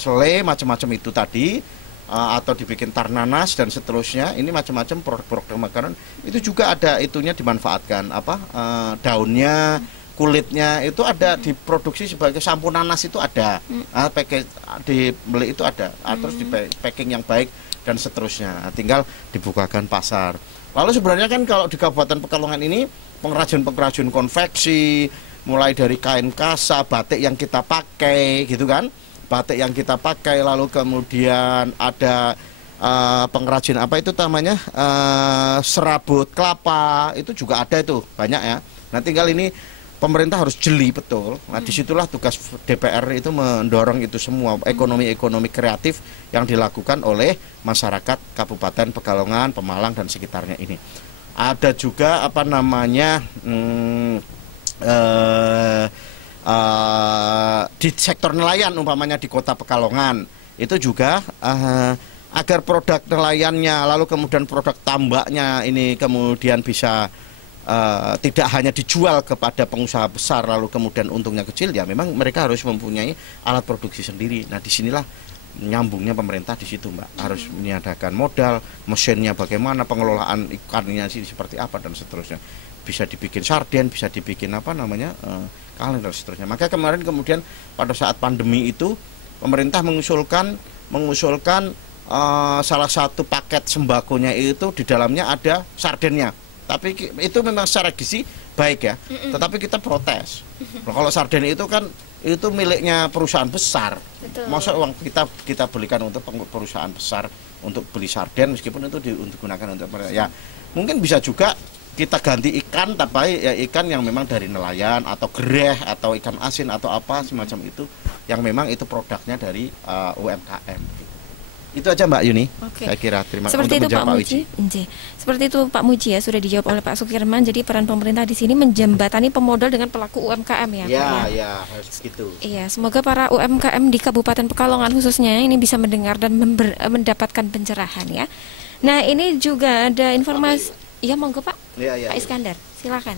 selai, macam-macam itu tadi, atau dibikin tar nanas dan seterusnya. Ini macam-macam produk-produk makanan. Itu juga ada itunya dimanfaatkan, daunnya, kulitnya itu ada diproduksi sebagai sampo nanas itu ada. Dibeli itu ada. Terus di packing yang baik dan seterusnya, tinggal dibukakan pasar. Lalu sebenarnya kan kalau di Kabupaten Pekalongan ini pengrajin konveksi, mulai dari kain kasa, batik yang kita pakai gitu kan, lalu kemudian ada pengrajin apa itu namanya, serabut kelapa, itu juga ada, itu banyak ya. Nah tinggal ini pemerintah harus jeli betul. Nah disitulah tugas DPR itu mendorong itu semua ekonomi kreatif yang dilakukan oleh masyarakat Kabupaten Pekalongan, Pemalang dan sekitarnya ini. Ada juga apa namanya di sektor nelayan, umpamanya di Kota Pekalongan itu juga agar produk nelayannya, lalu kemudian produk tambaknya ini kemudian bisa tidak hanya dijual kepada pengusaha besar lalu kemudian untungnya kecil, ya memang mereka harus mempunyai alat produksi sendiri. Nah disinilah nyambungnya pemerintah di situ, Mbak, harus menyediakan modal, mesinnya bagaimana, pengelolaan ikannya seperti apa dan seterusnya. Bisa dibikin sarden, bisa dibikin apa namanya kaleng dan seterusnya. Maka kemarin kemudian pada saat pandemi itu pemerintah mengusulkan salah satu paket sembakonya itu di dalamnya ada sardennya. Tapi itu memang secara gizi baik ya, tetapi kita protes. Nah, kalau sarden itu kan itu miliknya perusahaan besar. Betul. Masa uang kita belikan untuk perusahaan besar untuk beli sarden, meskipun itu digunakan untuk ya mungkin bisa juga kita ganti ikan, tapi ya ikan yang memang dari nelayan atau gereh atau ikan asin atau apa semacam itu yang memang itu produknya dari UMKM. Itu aja Mbak Yuni. Oke. Saya kira terima kasih. Seperti itu Pak Muji. Seperti itu Pak Muji ya, sudah dijawab oleh Pak Sukirman. Jadi peran pemerintah di sini menjembatani pemodal dengan pelaku UMKM ya. Ya, harus gitu. Iya, semoga para UMKM di Kabupaten Pekalongan khususnya ini bisa mendengar dan mendapatkan pencerahan ya. Nah, ini juga ada informasi. Iya, monggo Pak. Pak Iskandar, silakan.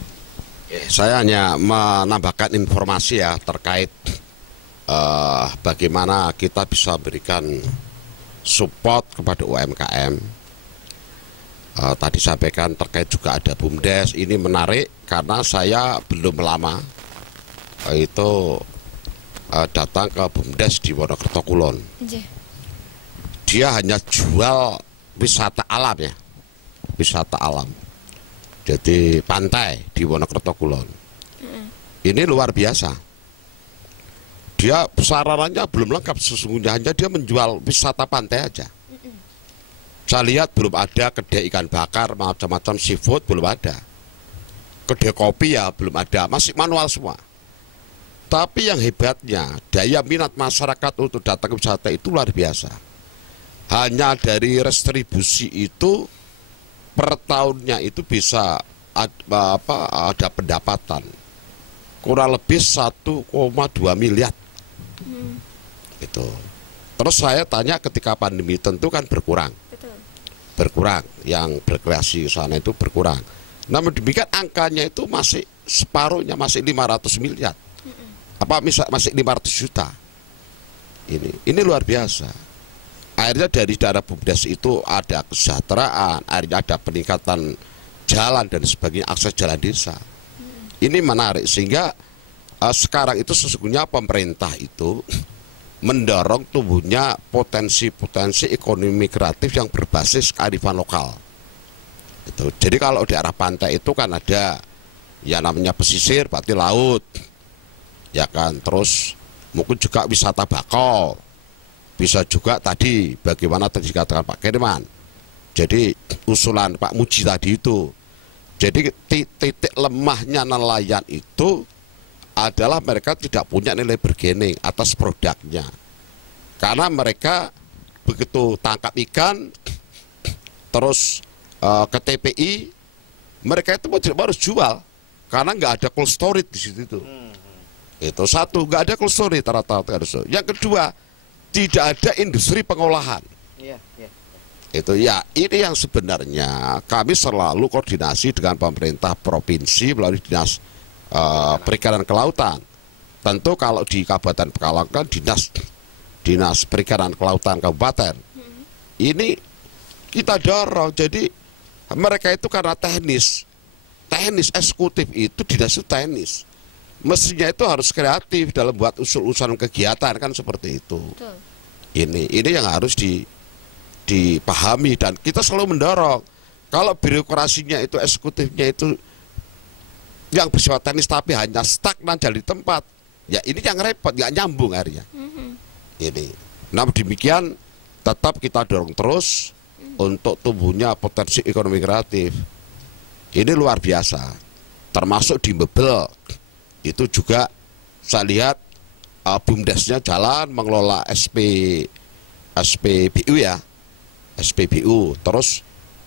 Saya hanya menambahkan informasi ya terkait bagaimana kita bisa berikan support kepada UMKM. Tadi sampaikan terkait juga ada BUMDes. Ini menarik karena saya belum lama itu datang ke BUMDes di Wonokerto Kulon. Dia hanya jual wisata alam ya, wisata alam. Jadi pantai di Wonokerto Kulon. Ini luar biasa. Dia sarananya belum lengkap sesungguhnya, hanya dia menjual wisata pantai aja. Saya lihat belum ada kedai ikan bakar, macam-macam seafood belum ada. Kedai kopi ya belum ada, masih manual semua. Tapi yang hebatnya, daya minat masyarakat untuk datang ke wisata itu luar biasa. Hanya dari restribusi itu per tahunnya itu bisa ada pendapatan kurang lebih 1,2 miliar. Itu. Terus saya tanya ketika pandemi tentu kan berkurang. Betul. Berkurang, yang berkreasi sana itu berkurang. Namun demikian angkanya itu masih separuhnya, masih 500 miliar. Masih 500 juta. Ini luar biasa. Akhirnya dari daerah BUMDes itu ada kesejahteraan, akhirnya ada peningkatan jalan dan sebagainya, akses jalan desa. Ini menarik sehingga sekarang itu sesungguhnya pemerintah itu mendorong tumbuhnya potensi-potensi ekonomi kreatif yang berbasis kearifan lokal. Itu. Jadi kalau di arah pantai itu kan ada ya namanya pesisir, berarti laut, ya kan. Terus mungkin juga wisata bakau, bisa juga tadi bagaimana tadi dikatakan Pak Keriman. Jadi usulan Pak Muji tadi itu. Jadi titik lemahnya nelayan itu adalah mereka tidak punya nilai bargaining atas produknya. Karena mereka begitu tangkap ikan, terus ke TPI, mereka itu harus jual. Karena nggak ada cold storage di situ itu. Itu satu, nggak ada cold storage rata-rata. Yang kedua, tidak ada industri pengolahan. Itu ya, ini yang sebenarnya kami selalu koordinasi dengan pemerintah provinsi melalui dinas perikanan kelautan. Tentu kalau di Kabupaten Pekalongan kan dinas perikanan kelautan kabupaten. Ini kita dorong, jadi mereka itu karena teknis eksekutif itu dinas itu teknis. Mestinya itu harus kreatif dalam buat usul-usulan kegiatan kan seperti itu. Betul. Ini yang harus dipahami dan kita selalu mendorong. Kalau birokrasinya itu eksekutifnya itu yang bersifat teknis tapi hanya stagnan jadi tempat, ya ini yang repot, nggak nyambung akhirnya. Ini. Namun demikian tetap kita dorong terus untuk tumbuhnya potensi ekonomi kreatif. Ini luar biasa. Termasuk di Mebel itu juga saya lihat BUMDesnya jalan mengelola SPBU ya, SPBU. Terus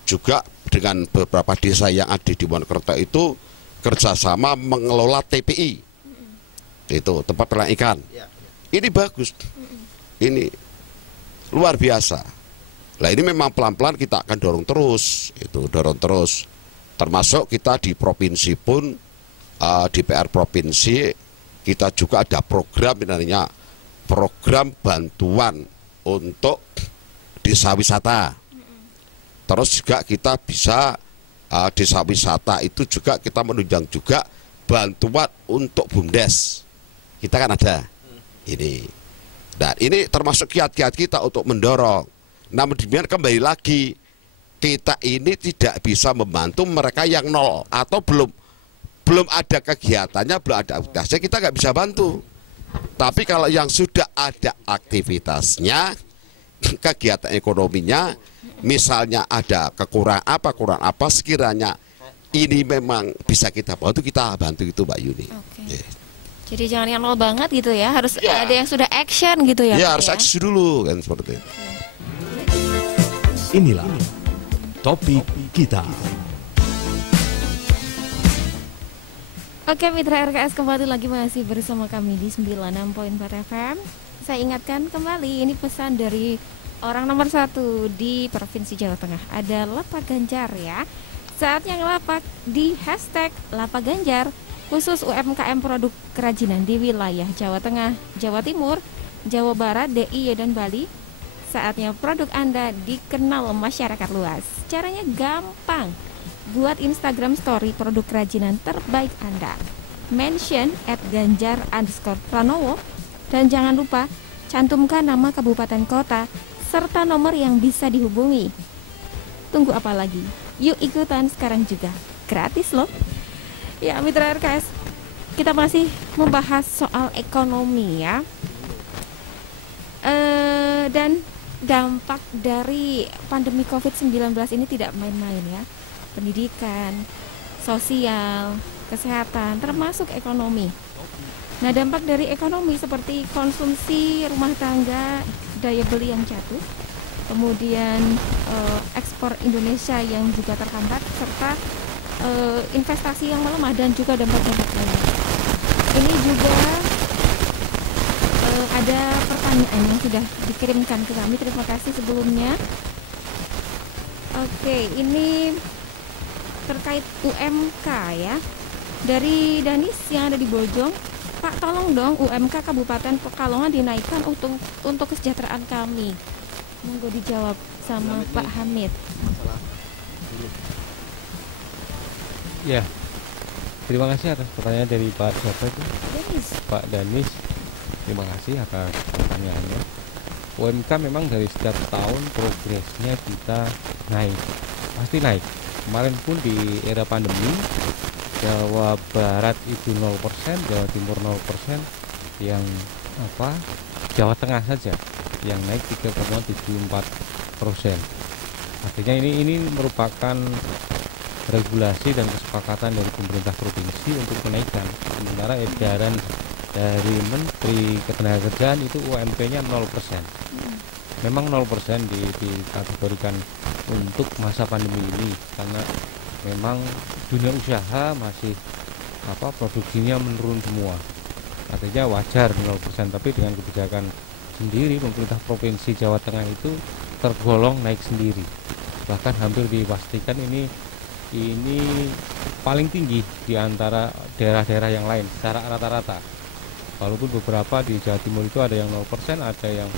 juga dengan beberapa desa yang ada di Monokerto itu kerjasama mengelola TPI, itu tempat pelelangan ikan. Ini bagus, ini luar biasa. Nah ini memang pelan-pelan kita akan dorong terus, termasuk kita di provinsi pun, di PR provinsi kita juga ada program namanya program bantuan untuk desa wisata. Terus juga kita bisa desa wisata itu juga kita menunjang juga bantuan untuk BUMDes. Kita kan ada ini. Dan ini termasuk kiat-kiat kita untuk mendorong. Namun demikian kembali lagi, kita ini tidak bisa membantu mereka yang nol atau belum ada kegiatannya, belum ada aktivitasnya, kita nggak bisa bantu. Tapi kalau yang sudah ada aktivitasnya, kegiatan ekonominya, misalnya ada kurang apa sekiranya ini memang bisa kita bantu itu Mbak Yuni. Yeah. Jadi jangan yang nol banget gitu ya, harus ada yang sudah action gitu ya. Ya harus action dulu kan seperti itu. Inilah topik kita. Oke mitra RKS, kembali lagi masih bersama kami di 96.4 FM. Saya ingatkan kembali, ini pesan dari orang nomor 1 di Provinsi Jawa Tengah, ada Lapak Ganjar ya. Saatnya ngelapak di #LapakGanjar, khusus UMKM produk kerajinan di wilayah Jawa Tengah, Jawa Timur, Jawa Barat, DIY dan Bali. Saatnya produk Anda dikenal masyarakat luas. Caranya gampang. Buat Instagram story produk kerajinan terbaik Anda, mention @ganjar_pranowo, dan jangan lupa cantumkan nama kabupaten kota serta nomor yang bisa dihubungi. Tunggu apa lagi? Yuk ikutan sekarang juga, gratis loh. Ya mitra RKS, kita masih membahas soal ekonomi ya, dan dampak dari pandemi COVID-19 ini tidak main-main ya. Pendidikan, sosial, kesehatan, termasuk ekonomi. Nah dampak dari ekonomi seperti konsumsi rumah tangga, daya beli yang jatuh, kemudian ekspor Indonesia yang juga terhambat, serta investasi yang melemah dan juga dampak-dampak lain. Ini juga ada pertanyaan yang sudah dikirimkan ke kami, terima kasih sebelumnya. Oke, ini terkait UMK ya, dari Danis yang ada di Bojong. Pak, tolong dong UMK Kabupaten Pekalongan dinaikkan untuk kesejahteraan kami. Monggo dijawab sama Pak Hamid. Ya, Terima kasih atas pertanyaan dari Pak siapa itu? Denis. Pak Danis. Terima kasih atas pertanyaannya. UMK memang dari setiap tahun progresnya kita naik, pasti naik. Kemarin pun di era pandemi, Jawa Barat itu 0%, Jawa Timur 0%, yang Jawa Tengah saja yang naik 3,74%. Artinya ini merupakan regulasi dan kesepakatan dari pemerintah provinsi untuk menaikkan. Sementara edaran dari Menteri Ketenagakerjaan itu UMP-nya 0%. Memang 0% dikategorikan untuk masa pandemi ini karena memang dunia usaha masih produksinya menurun semua. Artinya wajar 0%, tapi dengan kebijakan sendiri pemerintah Provinsi Jawa Tengah itu tergolong naik sendiri. Bahkan hampir dipastikan ini paling tinggi di antara daerah-daerah yang lain secara rata-rata. Walaupun beberapa di Jawa Timur itu ada yang 0%, ada yang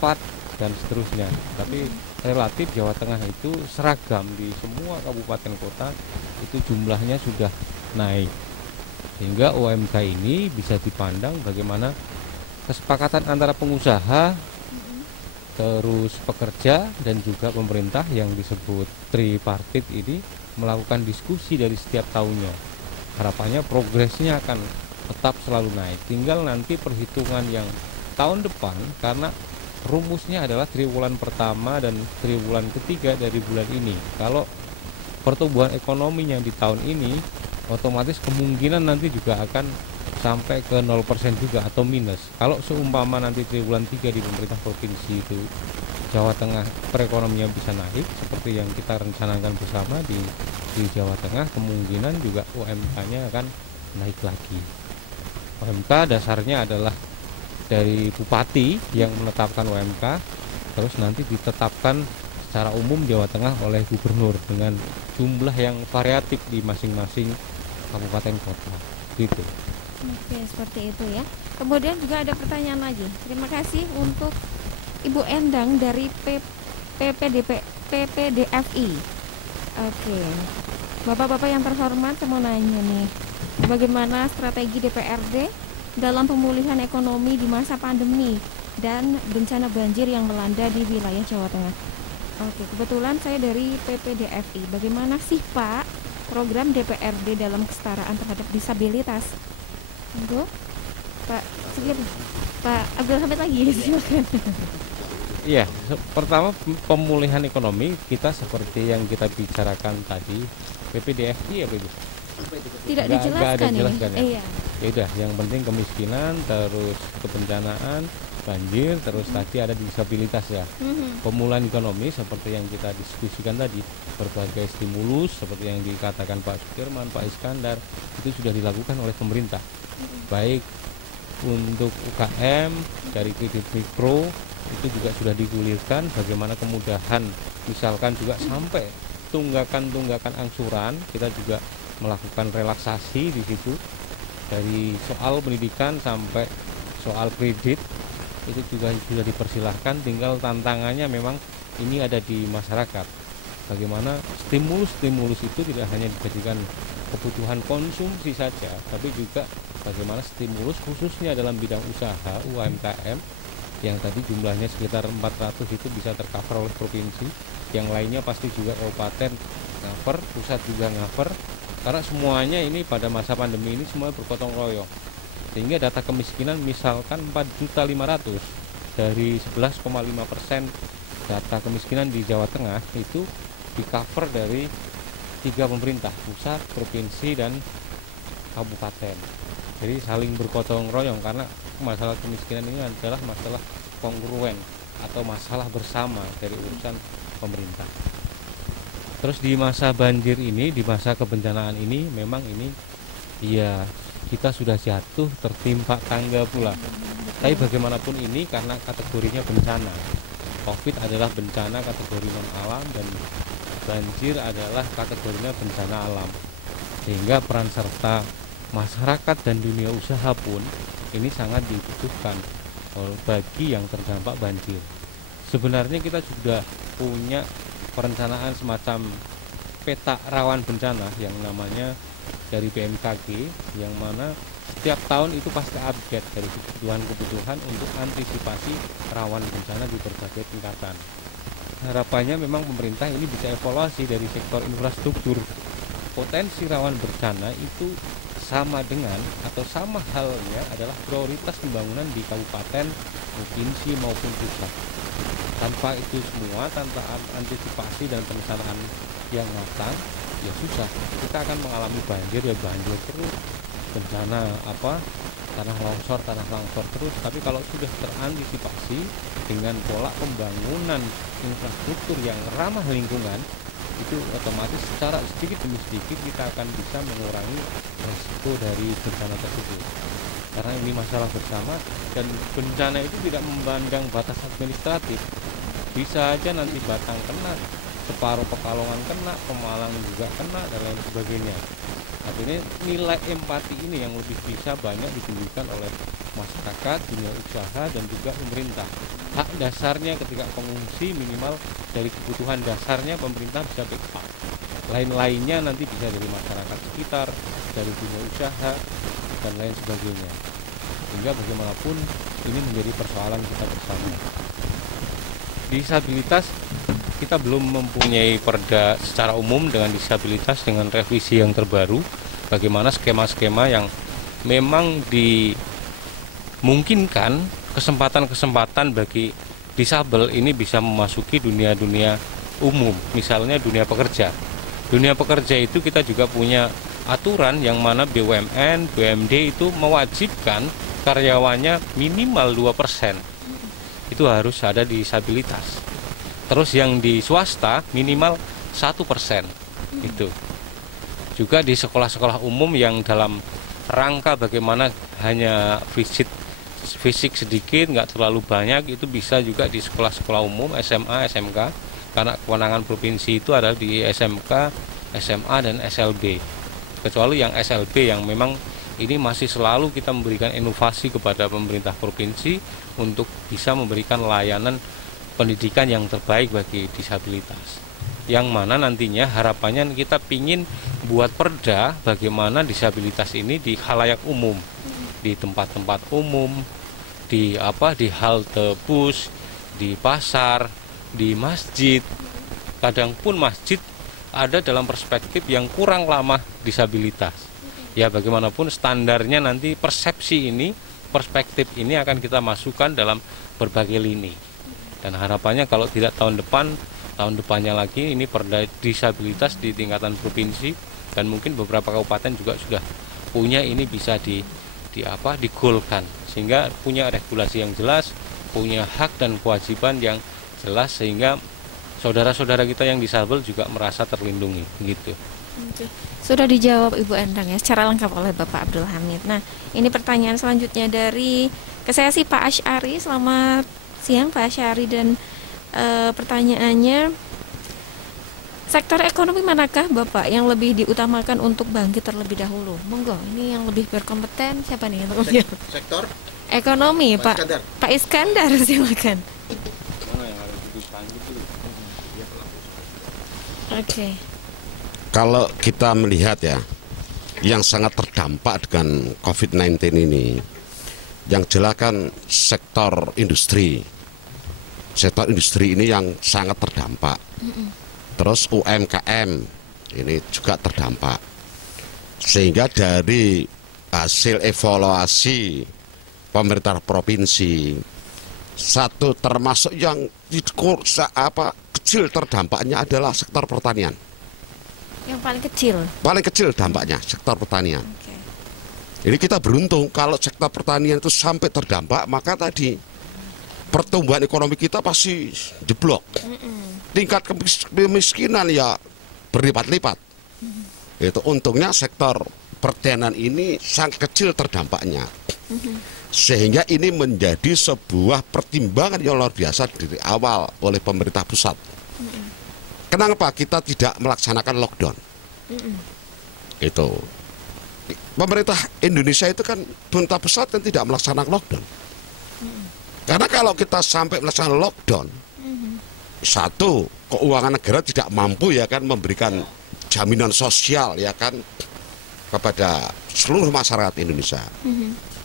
4 dan seterusnya. Tapi relatif Jawa Tengah itu seragam di semua kabupaten kota itu jumlahnya sudah naik. Sehingga UMK ini bisa dipandang bagaimana kesepakatan antara pengusaha, terus pekerja dan juga pemerintah yang disebut tripartit ini melakukan diskusi dari setiap tahunnya. Harapannya progresnya akan tetap selalu naik. Tinggal nanti perhitungan yang tahun depan, karena rumusnya adalah triwulan pertama dan triwulan ketiga dari bulan ini. Kalau pertumbuhan ekonominya di tahun ini, otomatis kemungkinan nanti juga akan sampai ke 0% juga atau minus. Kalau seumpama nanti triwulan 3 di pemerintah provinsi itu Jawa Tengah perekonomian bisa naik seperti yang kita rencanakan bersama di Jawa Tengah, kemungkinan juga UMK-nya akan naik lagi. UMK dasarnya adalah dari bupati yang menetapkan UMK, terus nanti ditetapkan secara umum Jawa Tengah oleh gubernur dengan jumlah yang variatif di masing-masing kabupaten kota gitu. Oke, seperti itu ya. Kemudian juga ada pertanyaan lagi. Terima kasih untuk Ibu Endang dari PPDFI. Oke, Bapak-bapak yang terhormat, saya mau nanya nih, bagaimana strategi DPRD dalam pemulihan ekonomi di masa pandemi dan bencana banjir yang melanda di wilayah Jawa Tengah? Oke, kebetulan saya dari PPDFI. Bagaimana sih Pak program DPRD dalam kesetaraan terhadap disabilitas? Monggo, Pak Abdul Hamid lagi, silakan. Iya, pertama pemulihan ekonomi kita seperti yang kita bicarakan tadi, PPDFI ya Ibu? Tidak dijelaskan ya? Iya. Ya udah, yang penting kemiskinan, terus kebencanaan, banjir, terus tadi ada disabilitas ya. Pemulihan ekonomi seperti yang kita diskusikan tadi, berbagai stimulus seperti yang dikatakan Pak Sudirman, Pak Iskandar, itu sudah dilakukan oleh pemerintah. Baik untuk UKM dari kredit mikro itu juga sudah digulirkan, bagaimana kemudahan, misalkan juga sampai tunggakan angsuran, kita juga melakukan relaksasi di situ dari soal pendidikan sampai soal kredit itu juga sudah dipersilahkan. Tinggal tantangannya memang ini ada di masyarakat, bagaimana stimulus itu tidak hanya dijadikan kebutuhan konsumsi saja, tapi juga bagaimana stimulus khususnya dalam bidang usaha UMKM yang tadi jumlahnya sekitar 400 itu bisa tercover oleh provinsi, yang lainnya pasti juga kabupaten cover, pusat juga cover, karena semuanya ini pada masa pandemi ini semua bergotong royong. Sehingga data kemiskinan misalkan 4.500.000 dari 11,5% data kemiskinan di Jawa Tengah itu di cover dari 3 pemerintah, pusat, provinsi, dan kabupaten. Jadi saling bergotong royong, karena masalah kemiskinan ini adalah masalah kongruen atau masalah bersama dari urusan pemerintah. Terus di masa banjir ini, di masa kebencanaan ini, memang ini ya kita sudah jatuh tertimpa tangga pula. Tapi bagaimanapun ini karena kategorinya bencana. Covid adalah bencana kategori non alam dan banjir adalah kategorinya bencana alam. Sehingga peran serta masyarakat dan dunia usaha pun ini sangat dibutuhkan bagi yang terdampak banjir. Sebenarnya kita sudah punya perencanaan semacam peta rawan bencana yang namanya dari BMKG yang mana setiap tahun itu pasti update dari kebutuhan-kebutuhan untuk antisipasi rawan bencana di berbagai tingkatan. Harapannya memang pemerintah ini bisa evaluasi dari sektor infrastruktur. Potensi rawan bencana itu sama dengan atau sama halnya adalah prioritas pembangunan di kabupaten, provinsi maupun pusat. Tanpa itu semua, tanpa antisipasi dan perencanaan yang matang, ya susah. Kita akan mengalami banjir terus, bencana tanah longsor terus. Tapi kalau sudah terantisipasi dengan pola pembangunan infrastruktur yang ramah lingkungan, itu otomatis secara sedikit demi sedikit kita akan bisa mengurangi resiko dari bencana tersebut. Karena ini masalah bersama dan bencana itu tidak memandang batas administratif. Bisa aja nanti Batang kena, separuh Pekalongan kena, Pemalang juga kena dan lain sebagainya. Artinya nilai empati ini yang lebih bisa banyak ditunjukkan oleh masyarakat, dunia usaha dan juga pemerintah. Hak dasarnya ketika pengungsi minimal dari kebutuhan dasarnya pemerintah bisa backup. Lain-lainnya nanti bisa dari masyarakat sekitar, dari dunia usaha dan lain sebagainya. Sehingga bagaimanapun ini menjadi persoalan kita bersama. Disabilitas kita belum mempunyai perda secara umum dengan disabilitas dengan revisi yang terbaru. Bagaimana skema-skema yang memang dimungkinkan kesempatan-kesempatan bagi disabel ini bisa memasuki dunia-dunia umum, misalnya dunia pekerja. Dunia pekerja itu kita juga punya aturan yang mana BUMN, BUMD itu mewajibkan karyawannya minimal 2%. Itu harus ada disabilitas. Terus yang di swasta minimal 1%. Itu. Juga di sekolah-sekolah umum yang dalam rangka bagaimana hanya fisik sedikit, nggak terlalu banyak, itu bisa juga di sekolah-sekolah umum, SMA, SMK. Karena kewenangan provinsi itu adalah di SMK, SMA, dan SLB. Kecuali yang SLB yang memang ini masih selalu kita memberikan inovasi kepada pemerintah provinsi untuk bisa memberikan layanan pendidikan yang terbaik bagi disabilitas. Yang mana nantinya harapannya kita pingin buat perda bagaimana disabilitas ini di khalayak umum, di tempat-tempat umum, di halte bus, di pasar, di masjid. Kadang pun masjid ada dalam perspektif yang kurang ramah disabilitas. Ya bagaimanapun standarnya nanti persepsi ini, perspektif ini akan kita masukkan dalam berbagai lini. Dan harapannya kalau tidak tahun depannya lagi ini perda disabilitas di tingkatan provinsi dan mungkin beberapa kabupaten juga sudah punya ini bisa digolkan sehingga punya regulasi yang jelas, punya hak dan kewajiban yang jelas sehingga saudara-saudara kita yang disabel juga merasa terlindungi gitu. Sudah dijawab Ibu Endang ya secara lengkap oleh Bapak Abdul Hamid. Nah, ini pertanyaan selanjutnya dari saya sih Pak Asyari. Selamat siang Pak Asyari dan pertanyaannya, sektor ekonomi manakah Bapak yang lebih diutamakan untuk bangkit terlebih dahulu? Monggo, ini yang lebih berkompeten siapa nih? Sektor ekonomi Pak Iskandar silakan. Oke. Kalau kita melihat ya, yang sangat terdampak dengan COVID-19 ini, yang jelas kan sektor industri. Sektor industri ini yang sangat terdampak. Terus UMKM ini juga terdampak. Sehingga dari hasil evaluasi pemerintah provinsi, satu termasuk yang kecil terdampaknya adalah sektor pertanian. Yang paling kecil? Paling kecil dampaknya, sektor pertanian. Okay. Ini kita beruntung kalau sektor pertanian itu sampai terdampak, maka tadi pertumbuhan ekonomi kita pasti jeblok. Tingkat kemiskinan ya berlipat-lipat. Itu untungnya sektor pertanian ini sangat kecil terdampaknya. Sehingga ini menjadi sebuah pertimbangan yang luar biasa dari awal oleh pemerintah pusat. Kenapa kita tidak melaksanakan lockdown? Itu pemerintah Indonesia itu kan pemerintah pusat yang tidak melaksanakan lockdown. Karena kalau kita sampai melaksanakan lockdown, satu, keuangan negara tidak mampu ya kan memberikan jaminan sosial ya kan kepada seluruh masyarakat Indonesia.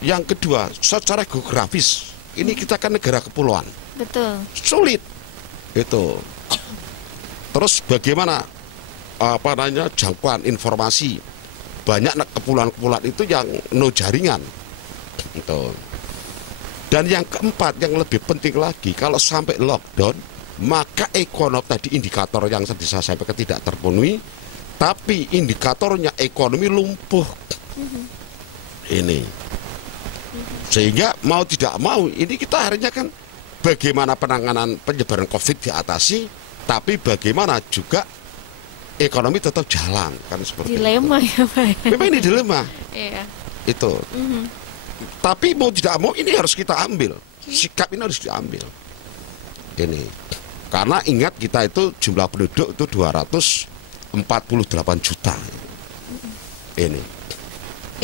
Yang kedua, secara geografis, ini kita kan negara kepulauan. Betul. Sulit. Itu. Terus bagaimana jangkauan informasi? Banyak kepulauan-kepulauan itu yang no jaringan. Itu. Dan yang keempat, yang lebih penting lagi, kalau sampai lockdown, maka ekonomi tadi indikator yang tadi saya sampaikan tidak terpenuhi, tapi indikatornya ekonomi lumpuh. Ini. Sehingga mau tidak mau, ini kita akhirnya kan bagaimana penanganan penyebaran COVID diatasi, tapi bagaimana juga ekonomi tetap jalan, kan seperti dilema itu. Ya Pak. Memang ini dilema. Iya. Itu. Tapi mau tidak mau ini harus kita ambil. Sikap ini harus diambil. Ini. Karena ingat kita itu jumlah penduduk itu 248 juta. Ini.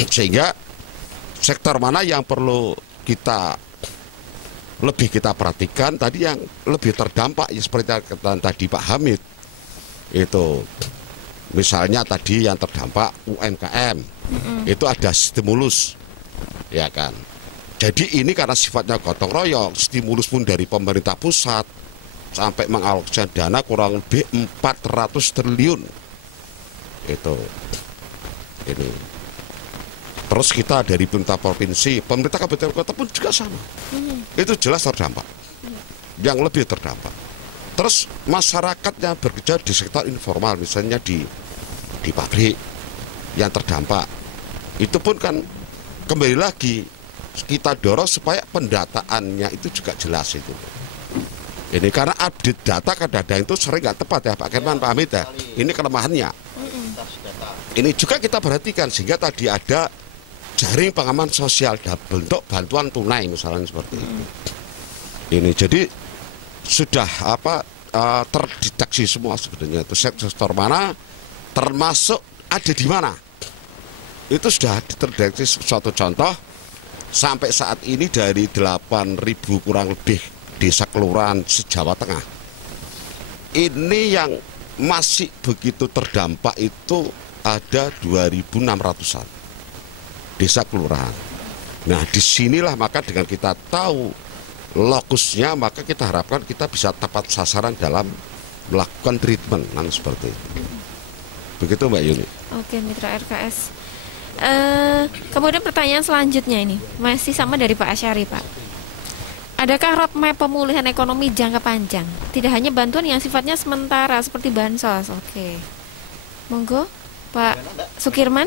Sehingga sektor mana yang perlu kita lebih kita perhatikan, tadi yang lebih terdampak ya seperti yang katakan tadi Pak Hamid. Itu misalnya tadi yang terdampak UMKM. Itu ada stimulus. Ya kan. Jadi ini karena sifatnya gotong royong, stimulus pun dari pemerintah pusat sampai mengalokasikan dana kurang lebih 400 triliun. Itu. Ini. Terus kita dari pemerintah provinsi, pemerintah kabupaten kota pun juga sama. Itu jelas terdampak. Yang lebih terdampak. Terus masyarakat yang bekerja di sektor informal, misalnya di pabrik yang terdampak, itu pun kan kembali lagi kita dorong supaya pendataannya itu juga jelas itu. Ini karena update data kadang-kadang itu sering nggak tepat ya Pak Kerman, Pak Hamid ya. Ini kelemahannya. Ini juga kita perhatikan sehingga tadi ada jaring pengaman sosial dalam bentuk bantuan tunai misalnya seperti itu. Ini jadi sudah terdeteksi semua sebenarnya itu sektor mana termasuk ada di mana. Itu sudah terdeteksi. Suatu contoh sampai saat ini dari 8.000 kurang lebih desa kelurahan se-Jawa Tengah. Ini yang masih begitu terdampak itu ada 2.600-an desa kelurahan. Nah, disinilah maka dengan kita tahu lokusnya, maka kita harapkan kita bisa tepat sasaran dalam melakukan treatment seperti itu. Begitu Mbak Yuni. Oke, Mitra RKS. Kemudian pertanyaan selanjutnya ini masih sama dari Pak Asyari, Pak. Adakah roadmap pemulihan ekonomi jangka panjang? Tidak hanya bantuan yang sifatnya sementara seperti bansos. Oke, monggo Pak Sukirman.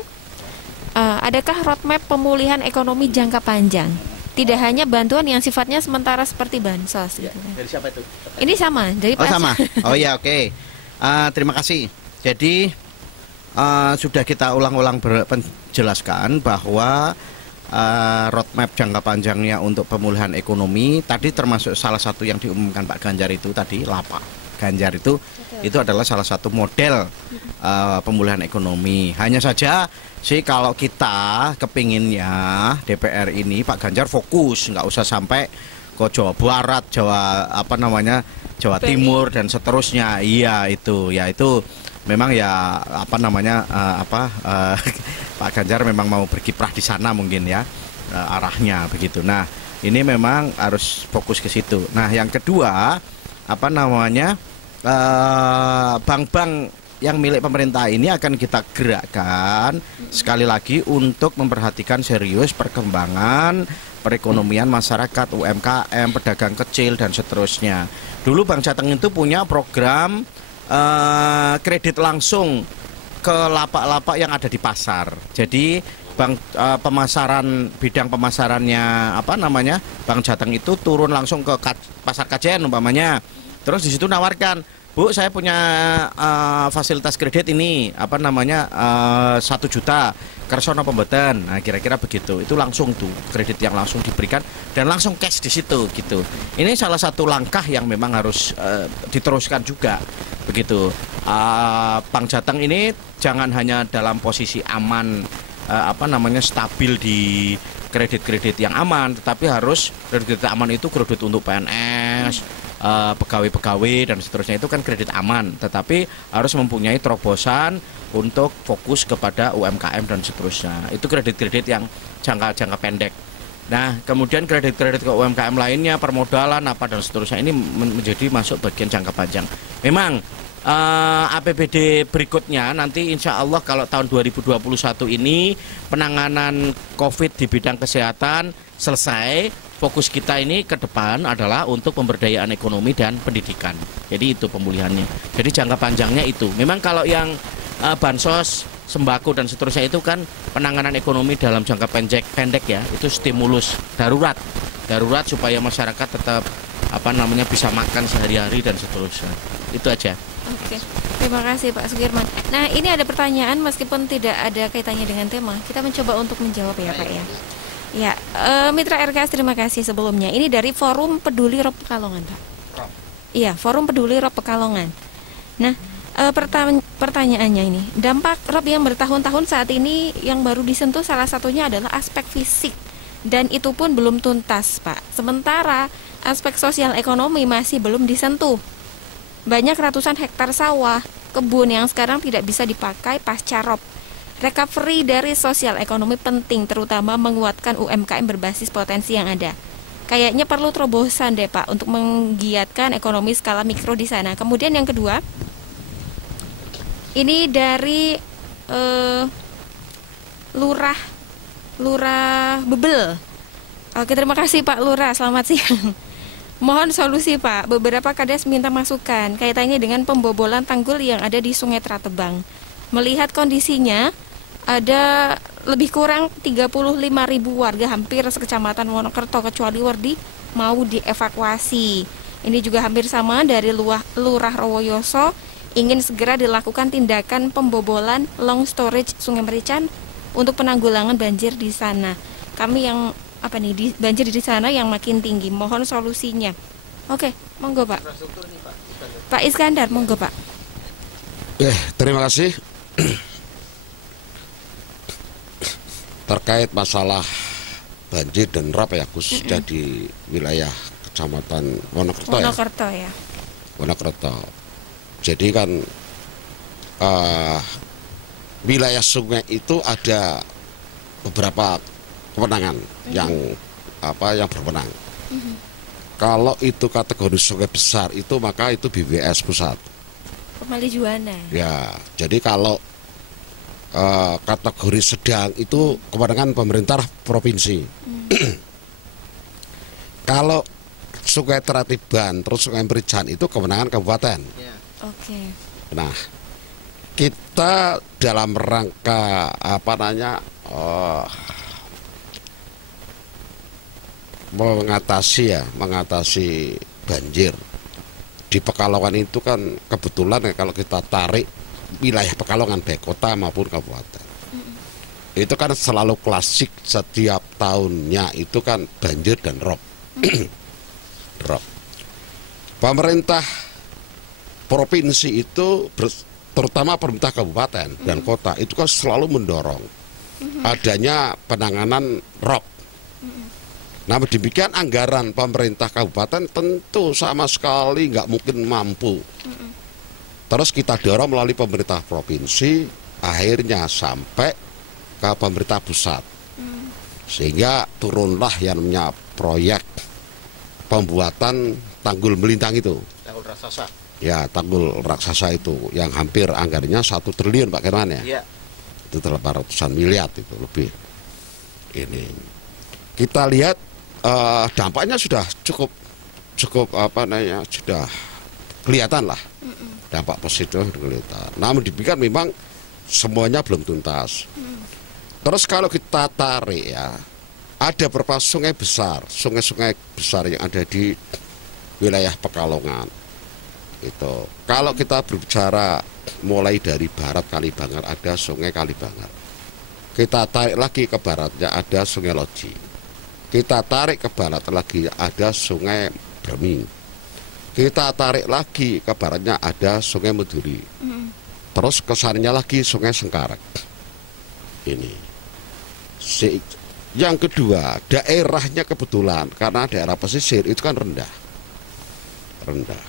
Adakah roadmap pemulihan ekonomi jangka panjang? Tidak hanya bantuan yang sifatnya sementara seperti bansos. Ya, gitu. Dari siapa itu? Ini sama dari Pak. Sama. Oh ya, oke. Terima kasih. Jadi sudah kita ulang-ulang menjelaskan bahwa roadmap jangka panjangnya untuk pemulihan ekonomi tadi termasuk salah satu yang diumumkan Pak Ganjar itu tadi lapak Ganjar itu adalah salah satu model pemulihan ekonomi. Hanya saja sih kalau kita kepinginnya DPR ini Pak Ganjar fokus, nggak usah sampai ke Jawa Barat, Jawa Timur dan seterusnya. Iya itu memang ya Pak Ganjar memang mau berkiprah di sana mungkin ya arahnya begitu. Nah ini memang harus fokus ke situ. Nah yang kedua bank-bank yang milik pemerintah ini akan kita gerakkan sekali lagi untuk memperhatikan serius perkembangan perekonomian masyarakat, UMKM, pedagang kecil dan seterusnya. Dulu Bank Jateng itu punya program kredit langsung ke lapak-lapak yang ada di pasar. Jadi bidang pemasarannya Bank Jateng itu turun langsung ke pasar Kajen umpamanya. Terus di situ nawarkan, Bu, saya punya fasilitas kredit ini 1 juta. Kersono pemboten. Nah, kira-kira begitu. Itu langsung tuh kredit yang langsung diberikan dan langsung cash di situ gitu. Ini salah satu langkah yang memang harus diteruskan juga. Begitu. Bank Jateng ini jangan hanya dalam posisi aman stabil di kredit-kredit yang aman, tetapi harus kredit aman itu kredit untuk PNS, pegawai-pegawai dan seterusnya itu kan kredit aman, tetapi harus mempunyai terobosan untuk fokus kepada UMKM dan seterusnya. Itu kredit-kredit yang jangka pendek. Nah, kemudian kredit-kredit ke UMKM lainnya, permodalan apa dan seterusnya ini menjadi masuk bagian jangka panjang. Memang APBD berikutnya nanti insya Allah kalau tahun 2021 ini penanganan COVID di bidang kesehatan selesai. Fokus kita ini ke depan adalah untuk pemberdayaan ekonomi dan pendidikan. Jadi itu pemulihannya. Jadi jangka panjangnya itu. Memang kalau yang bansos, sembako dan seterusnya itu kan penanganan ekonomi dalam jangka pendek ya. Itu stimulus darurat supaya masyarakat tetap bisa makan sehari-hari dan seterusnya. Itu aja. Oke, terima kasih Pak Sugirman. Nah, ini ada pertanyaan meskipun tidak ada kaitannya dengan tema. Kita mencoba untuk menjawab ya Pak ya. Ya, Mitra RKS terima kasih sebelumnya. Ini dari Forum Peduli Rob Pekalongan, Pak. Iya, Forum Peduli Rob Pekalongan. Nah, pertanyaannya ini, dampak rob yang bertahun-tahun saat ini yang baru disentuh salah satunya adalah aspek fisik. Dan itu pun belum tuntas, Pak. Sementara aspek sosial ekonomi masih belum disentuh. Banyak ratusan hektar sawah, kebun yang sekarang tidak bisa dipakai pasca rob. Recovery dari sosial ekonomi penting, terutama menguatkan UMKM berbasis potensi yang ada. Kayaknya perlu terobosan deh Pak untuk menggiatkan ekonomi skala mikro di sana. Kemudian yang kedua, ini dari Lurah Bebel. Oke, terima kasih Pak Lurah, selamat siang. Mohon solusi Pak, beberapa kades minta masukan kaitannya dengan pembobolan tanggul yang ada di Sungai Tratebang. Melihat kondisinya, ada lebih kurang 35.000 warga hampir sekecamatan Wonokerto kecuali Werdi mau dievakuasi. Ini juga hampir sama dari Lurah Rowoyoso, ingin segera dilakukan tindakan pembobolan long storage Sungai Merican untuk penanggulangan banjir di sana. Kami yang banjir di sana yang makin tinggi, mohon solusinya. Oke, monggo Pak. Pak Iskandar, monggo Pak. Terima kasih. Terkait masalah banjir dan rob ya khususnya di wilayah Kecamatan Wonokerto ya. Wonokerto. Jadi kan wilayah sungai itu ada beberapa kewenangan yang berwenang. Kalau itu kategori sungai besar itu maka itu BWS pusat. Pemali Juwana. Ya, jadi kalau kategori sedang itu kewenangan pemerintah provinsi. Kalau Sungai Tratiban terus Sungai Merican itu kewenangan kabupaten. Oke. Nah, kita dalam rangka mengatasi banjir di Pekalongan itu kan kebetulan kalau kita tarik wilayah Pekalongan baik kota maupun kabupaten. Itu kan selalu klasik setiap tahunnya itu kan banjir dan rob. Pemerintah provinsi itu terutama pemerintah kabupaten dan kota itu kan selalu mendorong adanya penanganan rob. Namun demikian anggaran pemerintah kabupaten tentu sama sekali nggak mungkin mampu. Terus kita dorong melalui pemerintah provinsi, akhirnya sampai ke pemerintah pusat. Sehingga turunlah yang namanya proyek pembuatan tanggul melintang itu. Tanggul raksasa. Ya, tanggul raksasa itu yang hampir anggarannya 1 triliun Pak Kerman ya. Iya. Itu 800-an miliar itu lebih. Ini kita lihat dampaknya sudah cukup sudah kelihatan lah. Dampak positif kelihatan. Namun demikian memang semuanya belum tuntas. Terus kalau kita tarik ya, ada beberapa sungai besar, sungai-sungai besar yang ada di wilayah Pekalongan. Itu. Kalau kita berbicara mulai dari barat Kalibanger ada Sungai Kalibanger. Kita tarik lagi ke baratnya ada Sungai Loji. Kita tarik ke barat lagi ada Sungai Bermi. Kita tarik lagi ke baratnya ada Sungai Meduri. Terus kesannya lagi Sungai Sengkarek. Ini. Yang kedua, daerahnya kebetulan karena daerah pesisir itu kan rendah. rendah.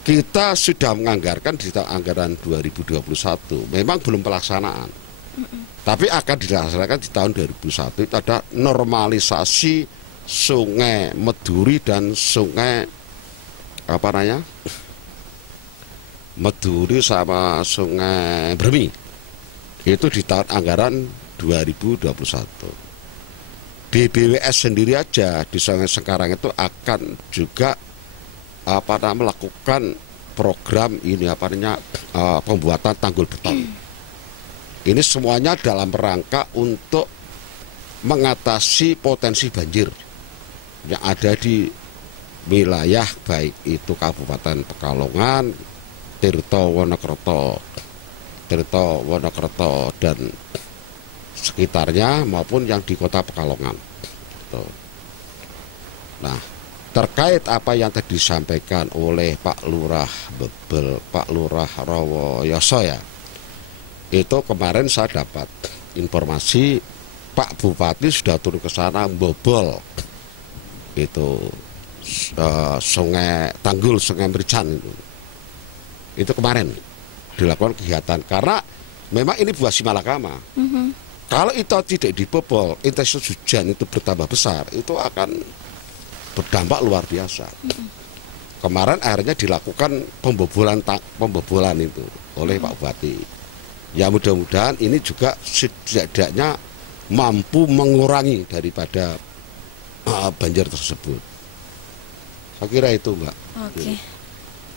Kita sudah menganggarkan di anggaran 2021, memang belum pelaksanaan. Tapi akan dilaksanakan di tahun 2001 itu ada normalisasi Sungai Meduri dan Sungai Meduri sama Sungai Bermi. Itu di tahun anggaran 2021. BBWS sendiri aja di Sungai Sengkarang itu akan juga melakukan program ini pembuatan tanggul beton. Ini semuanya dalam rangka untuk mengatasi potensi banjir yang ada di wilayah baik itu Kabupaten Pekalongan, Tirto Wonokerto dan sekitarnya maupun yang di Kota Pekalongan. Nah, terkait apa yang tadi disampaikan oleh Pak Lurah Bebel, Pak Lurah Rawoyoso ya, itu kemarin saya dapat informasi Pak Bupati sudah turun ke sana membobol itu tanggul Sungai Merican itu kemarin dilakukan kegiatan karena memang ini buah simalakama. Kalau itu tidak dibobol, intensitas hujan itu bertambah besar, itu akan berdampak luar biasa. Kemarin akhirnya dilakukan pembobolan itu oleh Pak Bupati. Ya mudah-mudahan ini juga setidaknya mampu mengurangi daripada banjir tersebut. Saya kira itu, Mbak. Oke.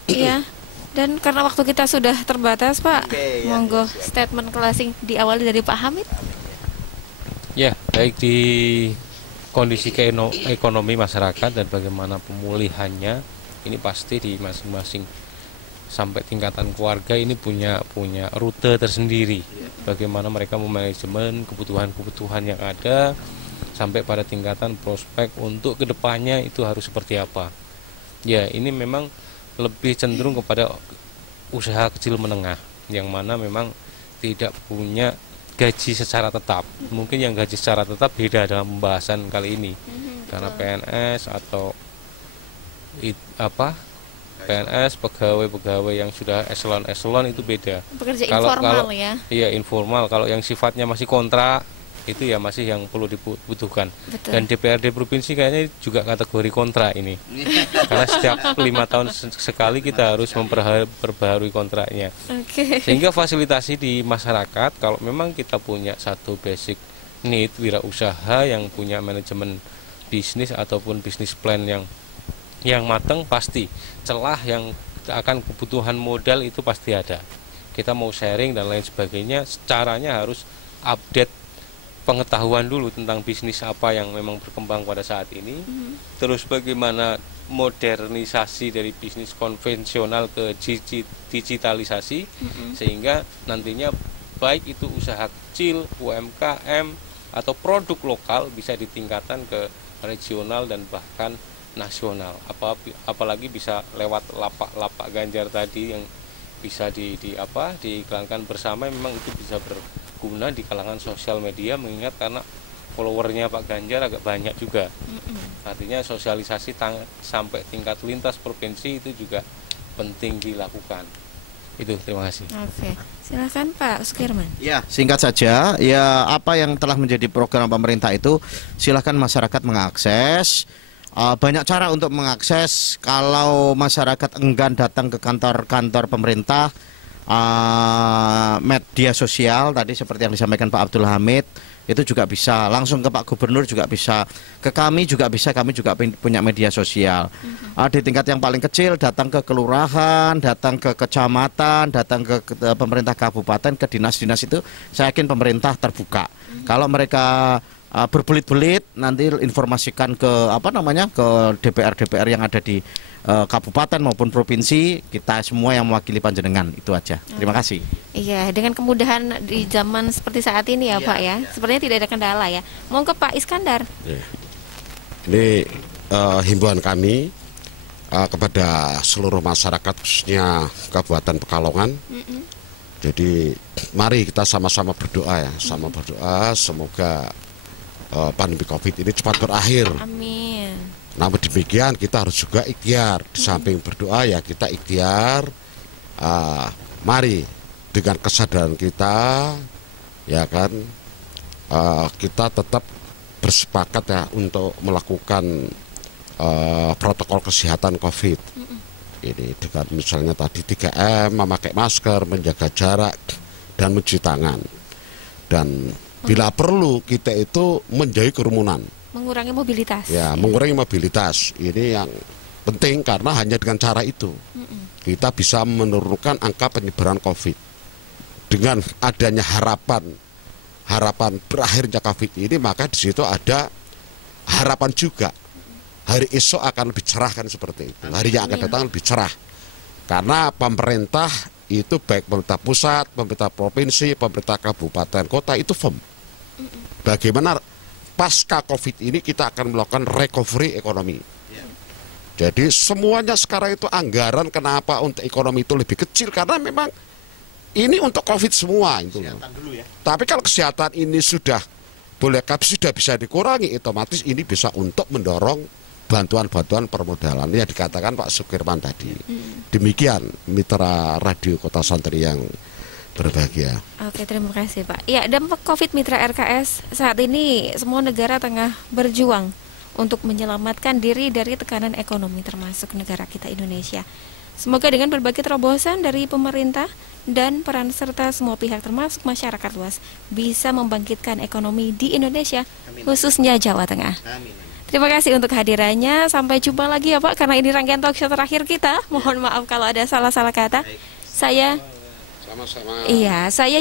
Iya. Dan karena waktu kita sudah terbatas, Pak, monggo statement closing diawali dari Pak Hamid. Ya, baik di kondisi ekonomi masyarakat dan bagaimana pemulihannya, ini pasti di masing-masing sampai tingkatan keluarga ini punya rute tersendiri. Bagaimana mereka memanajemen kebutuhan-kebutuhan yang ada sampai pada tingkatan prospek untuk kedepannya itu harus seperti apa. Ya, ini memang lebih cenderung kepada usaha kecil menengah yang mana memang tidak punya gaji secara tetap. Mungkin yang gaji secara tetap beda dalam pembahasan kali ini, karena PNS atau PNS, pegawai-pegawai yang sudah eselon itu beda. Pekerja informal ya? Iya, informal. Kalau yang sifatnya masih kontrak, itu ya masih yang perlu dibutuhkan. Betul. Dan DPRD provinsi kayaknya juga kategori kontrak ini. Karena setiap 5 tahun sekali kita harus memperbaharui kontraknya. Sehingga fasilitasi di masyarakat, kalau memang kita punya satu basic need wirausaha yang punya manajemen bisnis ataupun bisnis plan yang matang, pasti celah yang akan kebutuhan modal itu pasti ada. Kita mau sharing dan lain sebagainya, caranya harus update pengetahuan dulu tentang bisnis apa yang memang berkembang pada saat ini. Terus bagaimana modernisasi dari bisnis konvensional ke digitalisasi, sehingga nantinya baik itu usaha kecil, UMKM atau produk lokal bisa ditingkatkan ke regional dan bahkan nasional. Apalagi bisa lewat lapak-lapak Ganjar tadi yang bisa diiklankan bersama, memang itu bisa berguna di kalangan sosial media, mengingat karena followernya Pak Ganjar agak banyak juga. Artinya sosialisasi sampai tingkat lintas provinsi itu juga penting dilakukan. Itu, terima kasih. Oke, silakan Pak Sukirman. Ya, singkat saja, ya apa yang telah menjadi program pemerintah itu silakan masyarakat mengakses. Banyak cara untuk mengakses. Kalau masyarakat enggan datang ke kantor-kantor pemerintah, media sosial tadi seperti yang disampaikan Pak Abdul Hamid, itu juga bisa langsung ke Pak Gubernur, juga bisa ke kami, juga bisa, kami juga punya media sosial. Di tingkat yang paling kecil, datang ke kelurahan, datang ke kecamatan, datang ke pemerintah kabupaten, ke dinas-dinas itu saya yakin pemerintah terbuka. Kalau mereka berbelit-belit, nanti informasikan ke ke DPR yang ada di kabupaten maupun provinsi, kita semua yang mewakili panjenengan. Itu aja. Terima kasih. Iya, dengan kemudahan di zaman seperti saat ini ya, Pak ya. Sepertinya tidak ada kendala ya. Mau ke Pak Iskandar. Ini himbauan kami kepada seluruh masyarakat khususnya Kabupaten Pekalongan. Jadi mari kita sama-sama berdoa ya, semoga pandemi COVID ini cepat berakhir. Amin. Namun demikian kita harus juga ikhtiar. Di samping berdoa ya kita ikhtiar. Mari dengan kesadaran kita, ya kan, kita tetap bersepakat ya untuk melakukan protokol kesehatan COVID. Ini dengan misalnya tadi 3M, memakai masker, menjaga jarak, dan mencuci tangan. Dan bila perlu kita itu menjauhi kerumunan. Mengurangi mobilitas. Ya, mengurangi mobilitas. Ini yang penting karena hanya dengan cara itu kita bisa menurunkan angka penyebaran COVID. Dengan adanya harapan berakhirnya COVID ini, maka di situ ada harapan juga. Hari esok akan lebih cerah kan seperti itu. Hari yang akan datang lebih cerah. Karena pemerintah itu baik pemerintah pusat, pemerintah provinsi, pemerintah kabupaten, kota itu firm. Bagaimana pasca COVID ini kita akan melakukan recovery ekonomi. Jadi semuanya sekarang itu anggaran kenapa untuk ekonomi itu lebih kecil karena memang ini untuk COVID semua itu. Tapi kalau kesehatan ini sudah bisa dikurangi, otomatis ini bisa untuk mendorong bantuan-bantuan permodalan yang dikatakan Pak Sukirman tadi. Demikian mitra Radio Kota Santri yang berbahagia. Oke, terima kasih Pak. Ya, dampak COVID Mitra RKS saat ini semua negara tengah berjuang untuk menyelamatkan diri dari tekanan ekonomi termasuk negara kita Indonesia. Semoga dengan berbagai terobosan dari pemerintah dan peran serta semua pihak termasuk masyarakat luas bisa membangkitkan ekonomi di Indonesia, khususnya Jawa Tengah. Terima kasih untuk hadirannya. Sampai jumpa lagi ya Pak, karena ini rangkaian talk show terakhir kita. Mohon maaf kalau ada salah-salah kata. Saya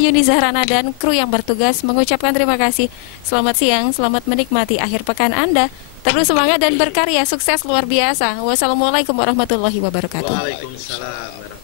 Yuni Zahrana dan kru yang bertugas mengucapkan terima kasih. Selamat siang, selamat menikmati akhir pekan Anda. Terus semangat dan berkarya, sukses luar biasa. Wassalamualaikum warahmatullahi wabarakatuh. Waalaikumsalam.